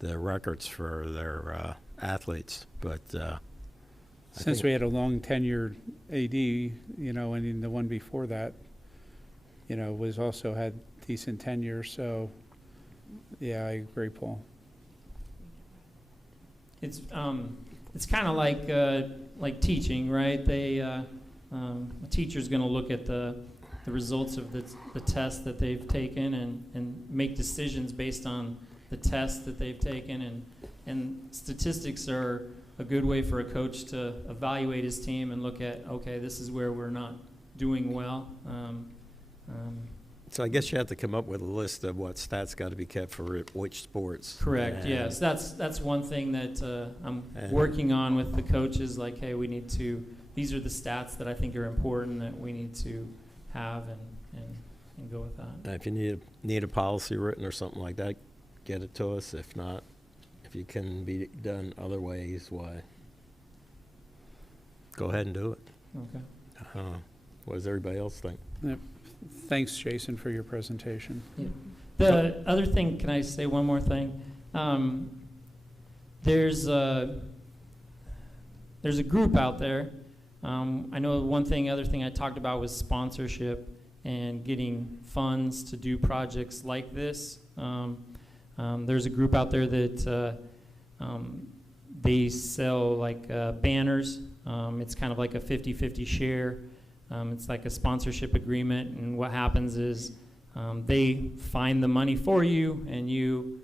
the records for their athletes. But Since we had a long tenured AD, and the one before that, was also had decent tenure. So, yeah, I agree, Paul. It's kind of like teaching, right? A teacher's going to look at the results of the test that they've taken and make decisions based on the test that they've taken, and statistics are a good way for a coach to evaluate his team and look at, okay, this is where we're not doing well. So I guess you have to come up with a list of what stats got to be kept for which sports. Correct. Yes, that's one thing that I'm working on with the coaches. Like, hey, we need to. These are the stats that I think are important that we need to have and go with that. If you need a policy written or something like that, get it to us. If not, if it can be done other ways, why? Go ahead and do it. Okay. What does everybody else think? Yep. Thanks, Jason, for your presentation. Yeah. The other thing, can I say one more thing? There's a group out there. I know other thing I talked about was sponsorship and getting funds to do projects like this. There's a group out there that they sell like banners. It's kind of like a 50-50 share. It's like a sponsorship agreement, and what happens is they find the money for you, and you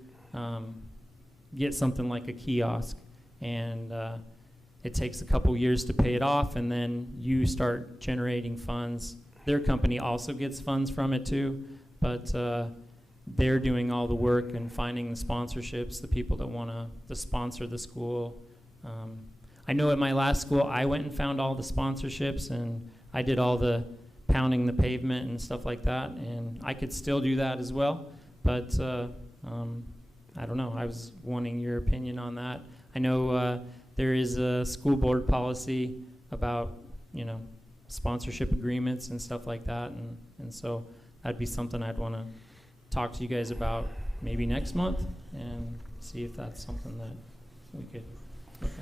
get something like a kiosk, and it takes a couple years to pay it off, and then you start generating funds. Their company also gets funds from it too, but they're doing all the work and finding the sponsorships, the people that want to sponsor the school. I know at my last school, I went and found all the sponsorships, and I did all the pounding the pavement and stuff like that, and I could still do that as well, but I don't know. I was wanting your opinion on that. I know there is a school board policy about, sponsorship agreements and stuff like that, and so that'd be something I'd want to talk to you guys about maybe next month and see if that's something that we could look at.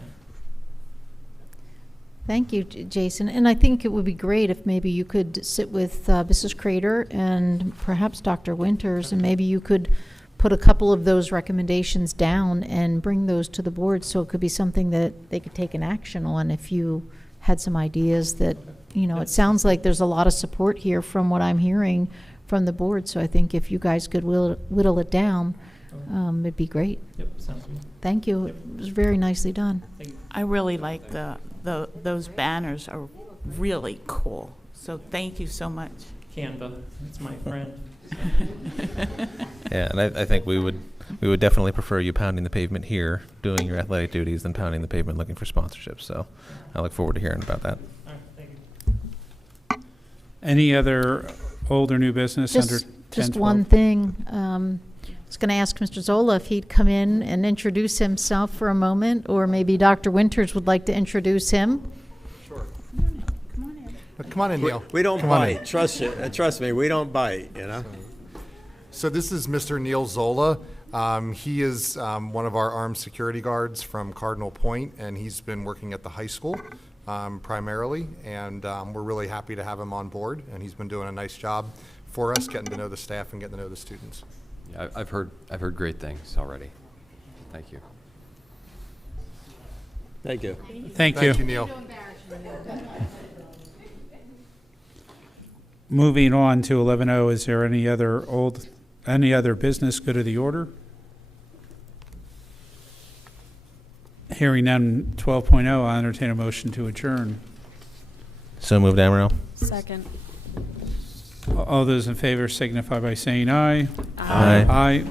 Thank you, Jason. And I think it would be great if maybe you could sit with Mrs. Crater and perhaps Dr. Winters, and maybe you could put a couple of those recommendations down and bring those to the board, so it could be something that they could take an action on if you had some ideas that, it sounds like there's a lot of support here from what I'm hearing from the board. So I think if you guys could whittle it down, it'd be great. Yep, sounds good. Thank you. It was very nicely done. I really like those banners are really cool. So thank you so much. Canva, it's my friend. Yeah, and I think we would definitely prefer you pounding the pavement here, doing your athletic duties, than pounding the pavement looking for sponsorships. So I look forward to hearing about that. All right, thank you. Any other old or new business under 10, Just 12? one thing. I was going to ask Mr. Zola if he'd come in and introduce himself for a moment, or maybe Dr. Winters would like to introduce him. Sure. Come on in, Neil. We don't bite. Trust me, we don't bite, So this is Mr. Neil Zola. He is one of our armed security guards from Cardinal Point, and he's been working at the high school primarily, and we're really happy to have him on board, and he's been doing a nice job for us, getting to know the staff and getting to know the students. Yeah, I've heard great things already. Thank you. Thank you. Thank you. Thank you, Neil. Moving on to 11:0, is there any other business good of the order? Hearing none. 12.0, I entertain a motion to adjourn. So moved, Amaral. Second. All those in favor signify by saying aye. Aye. Aye.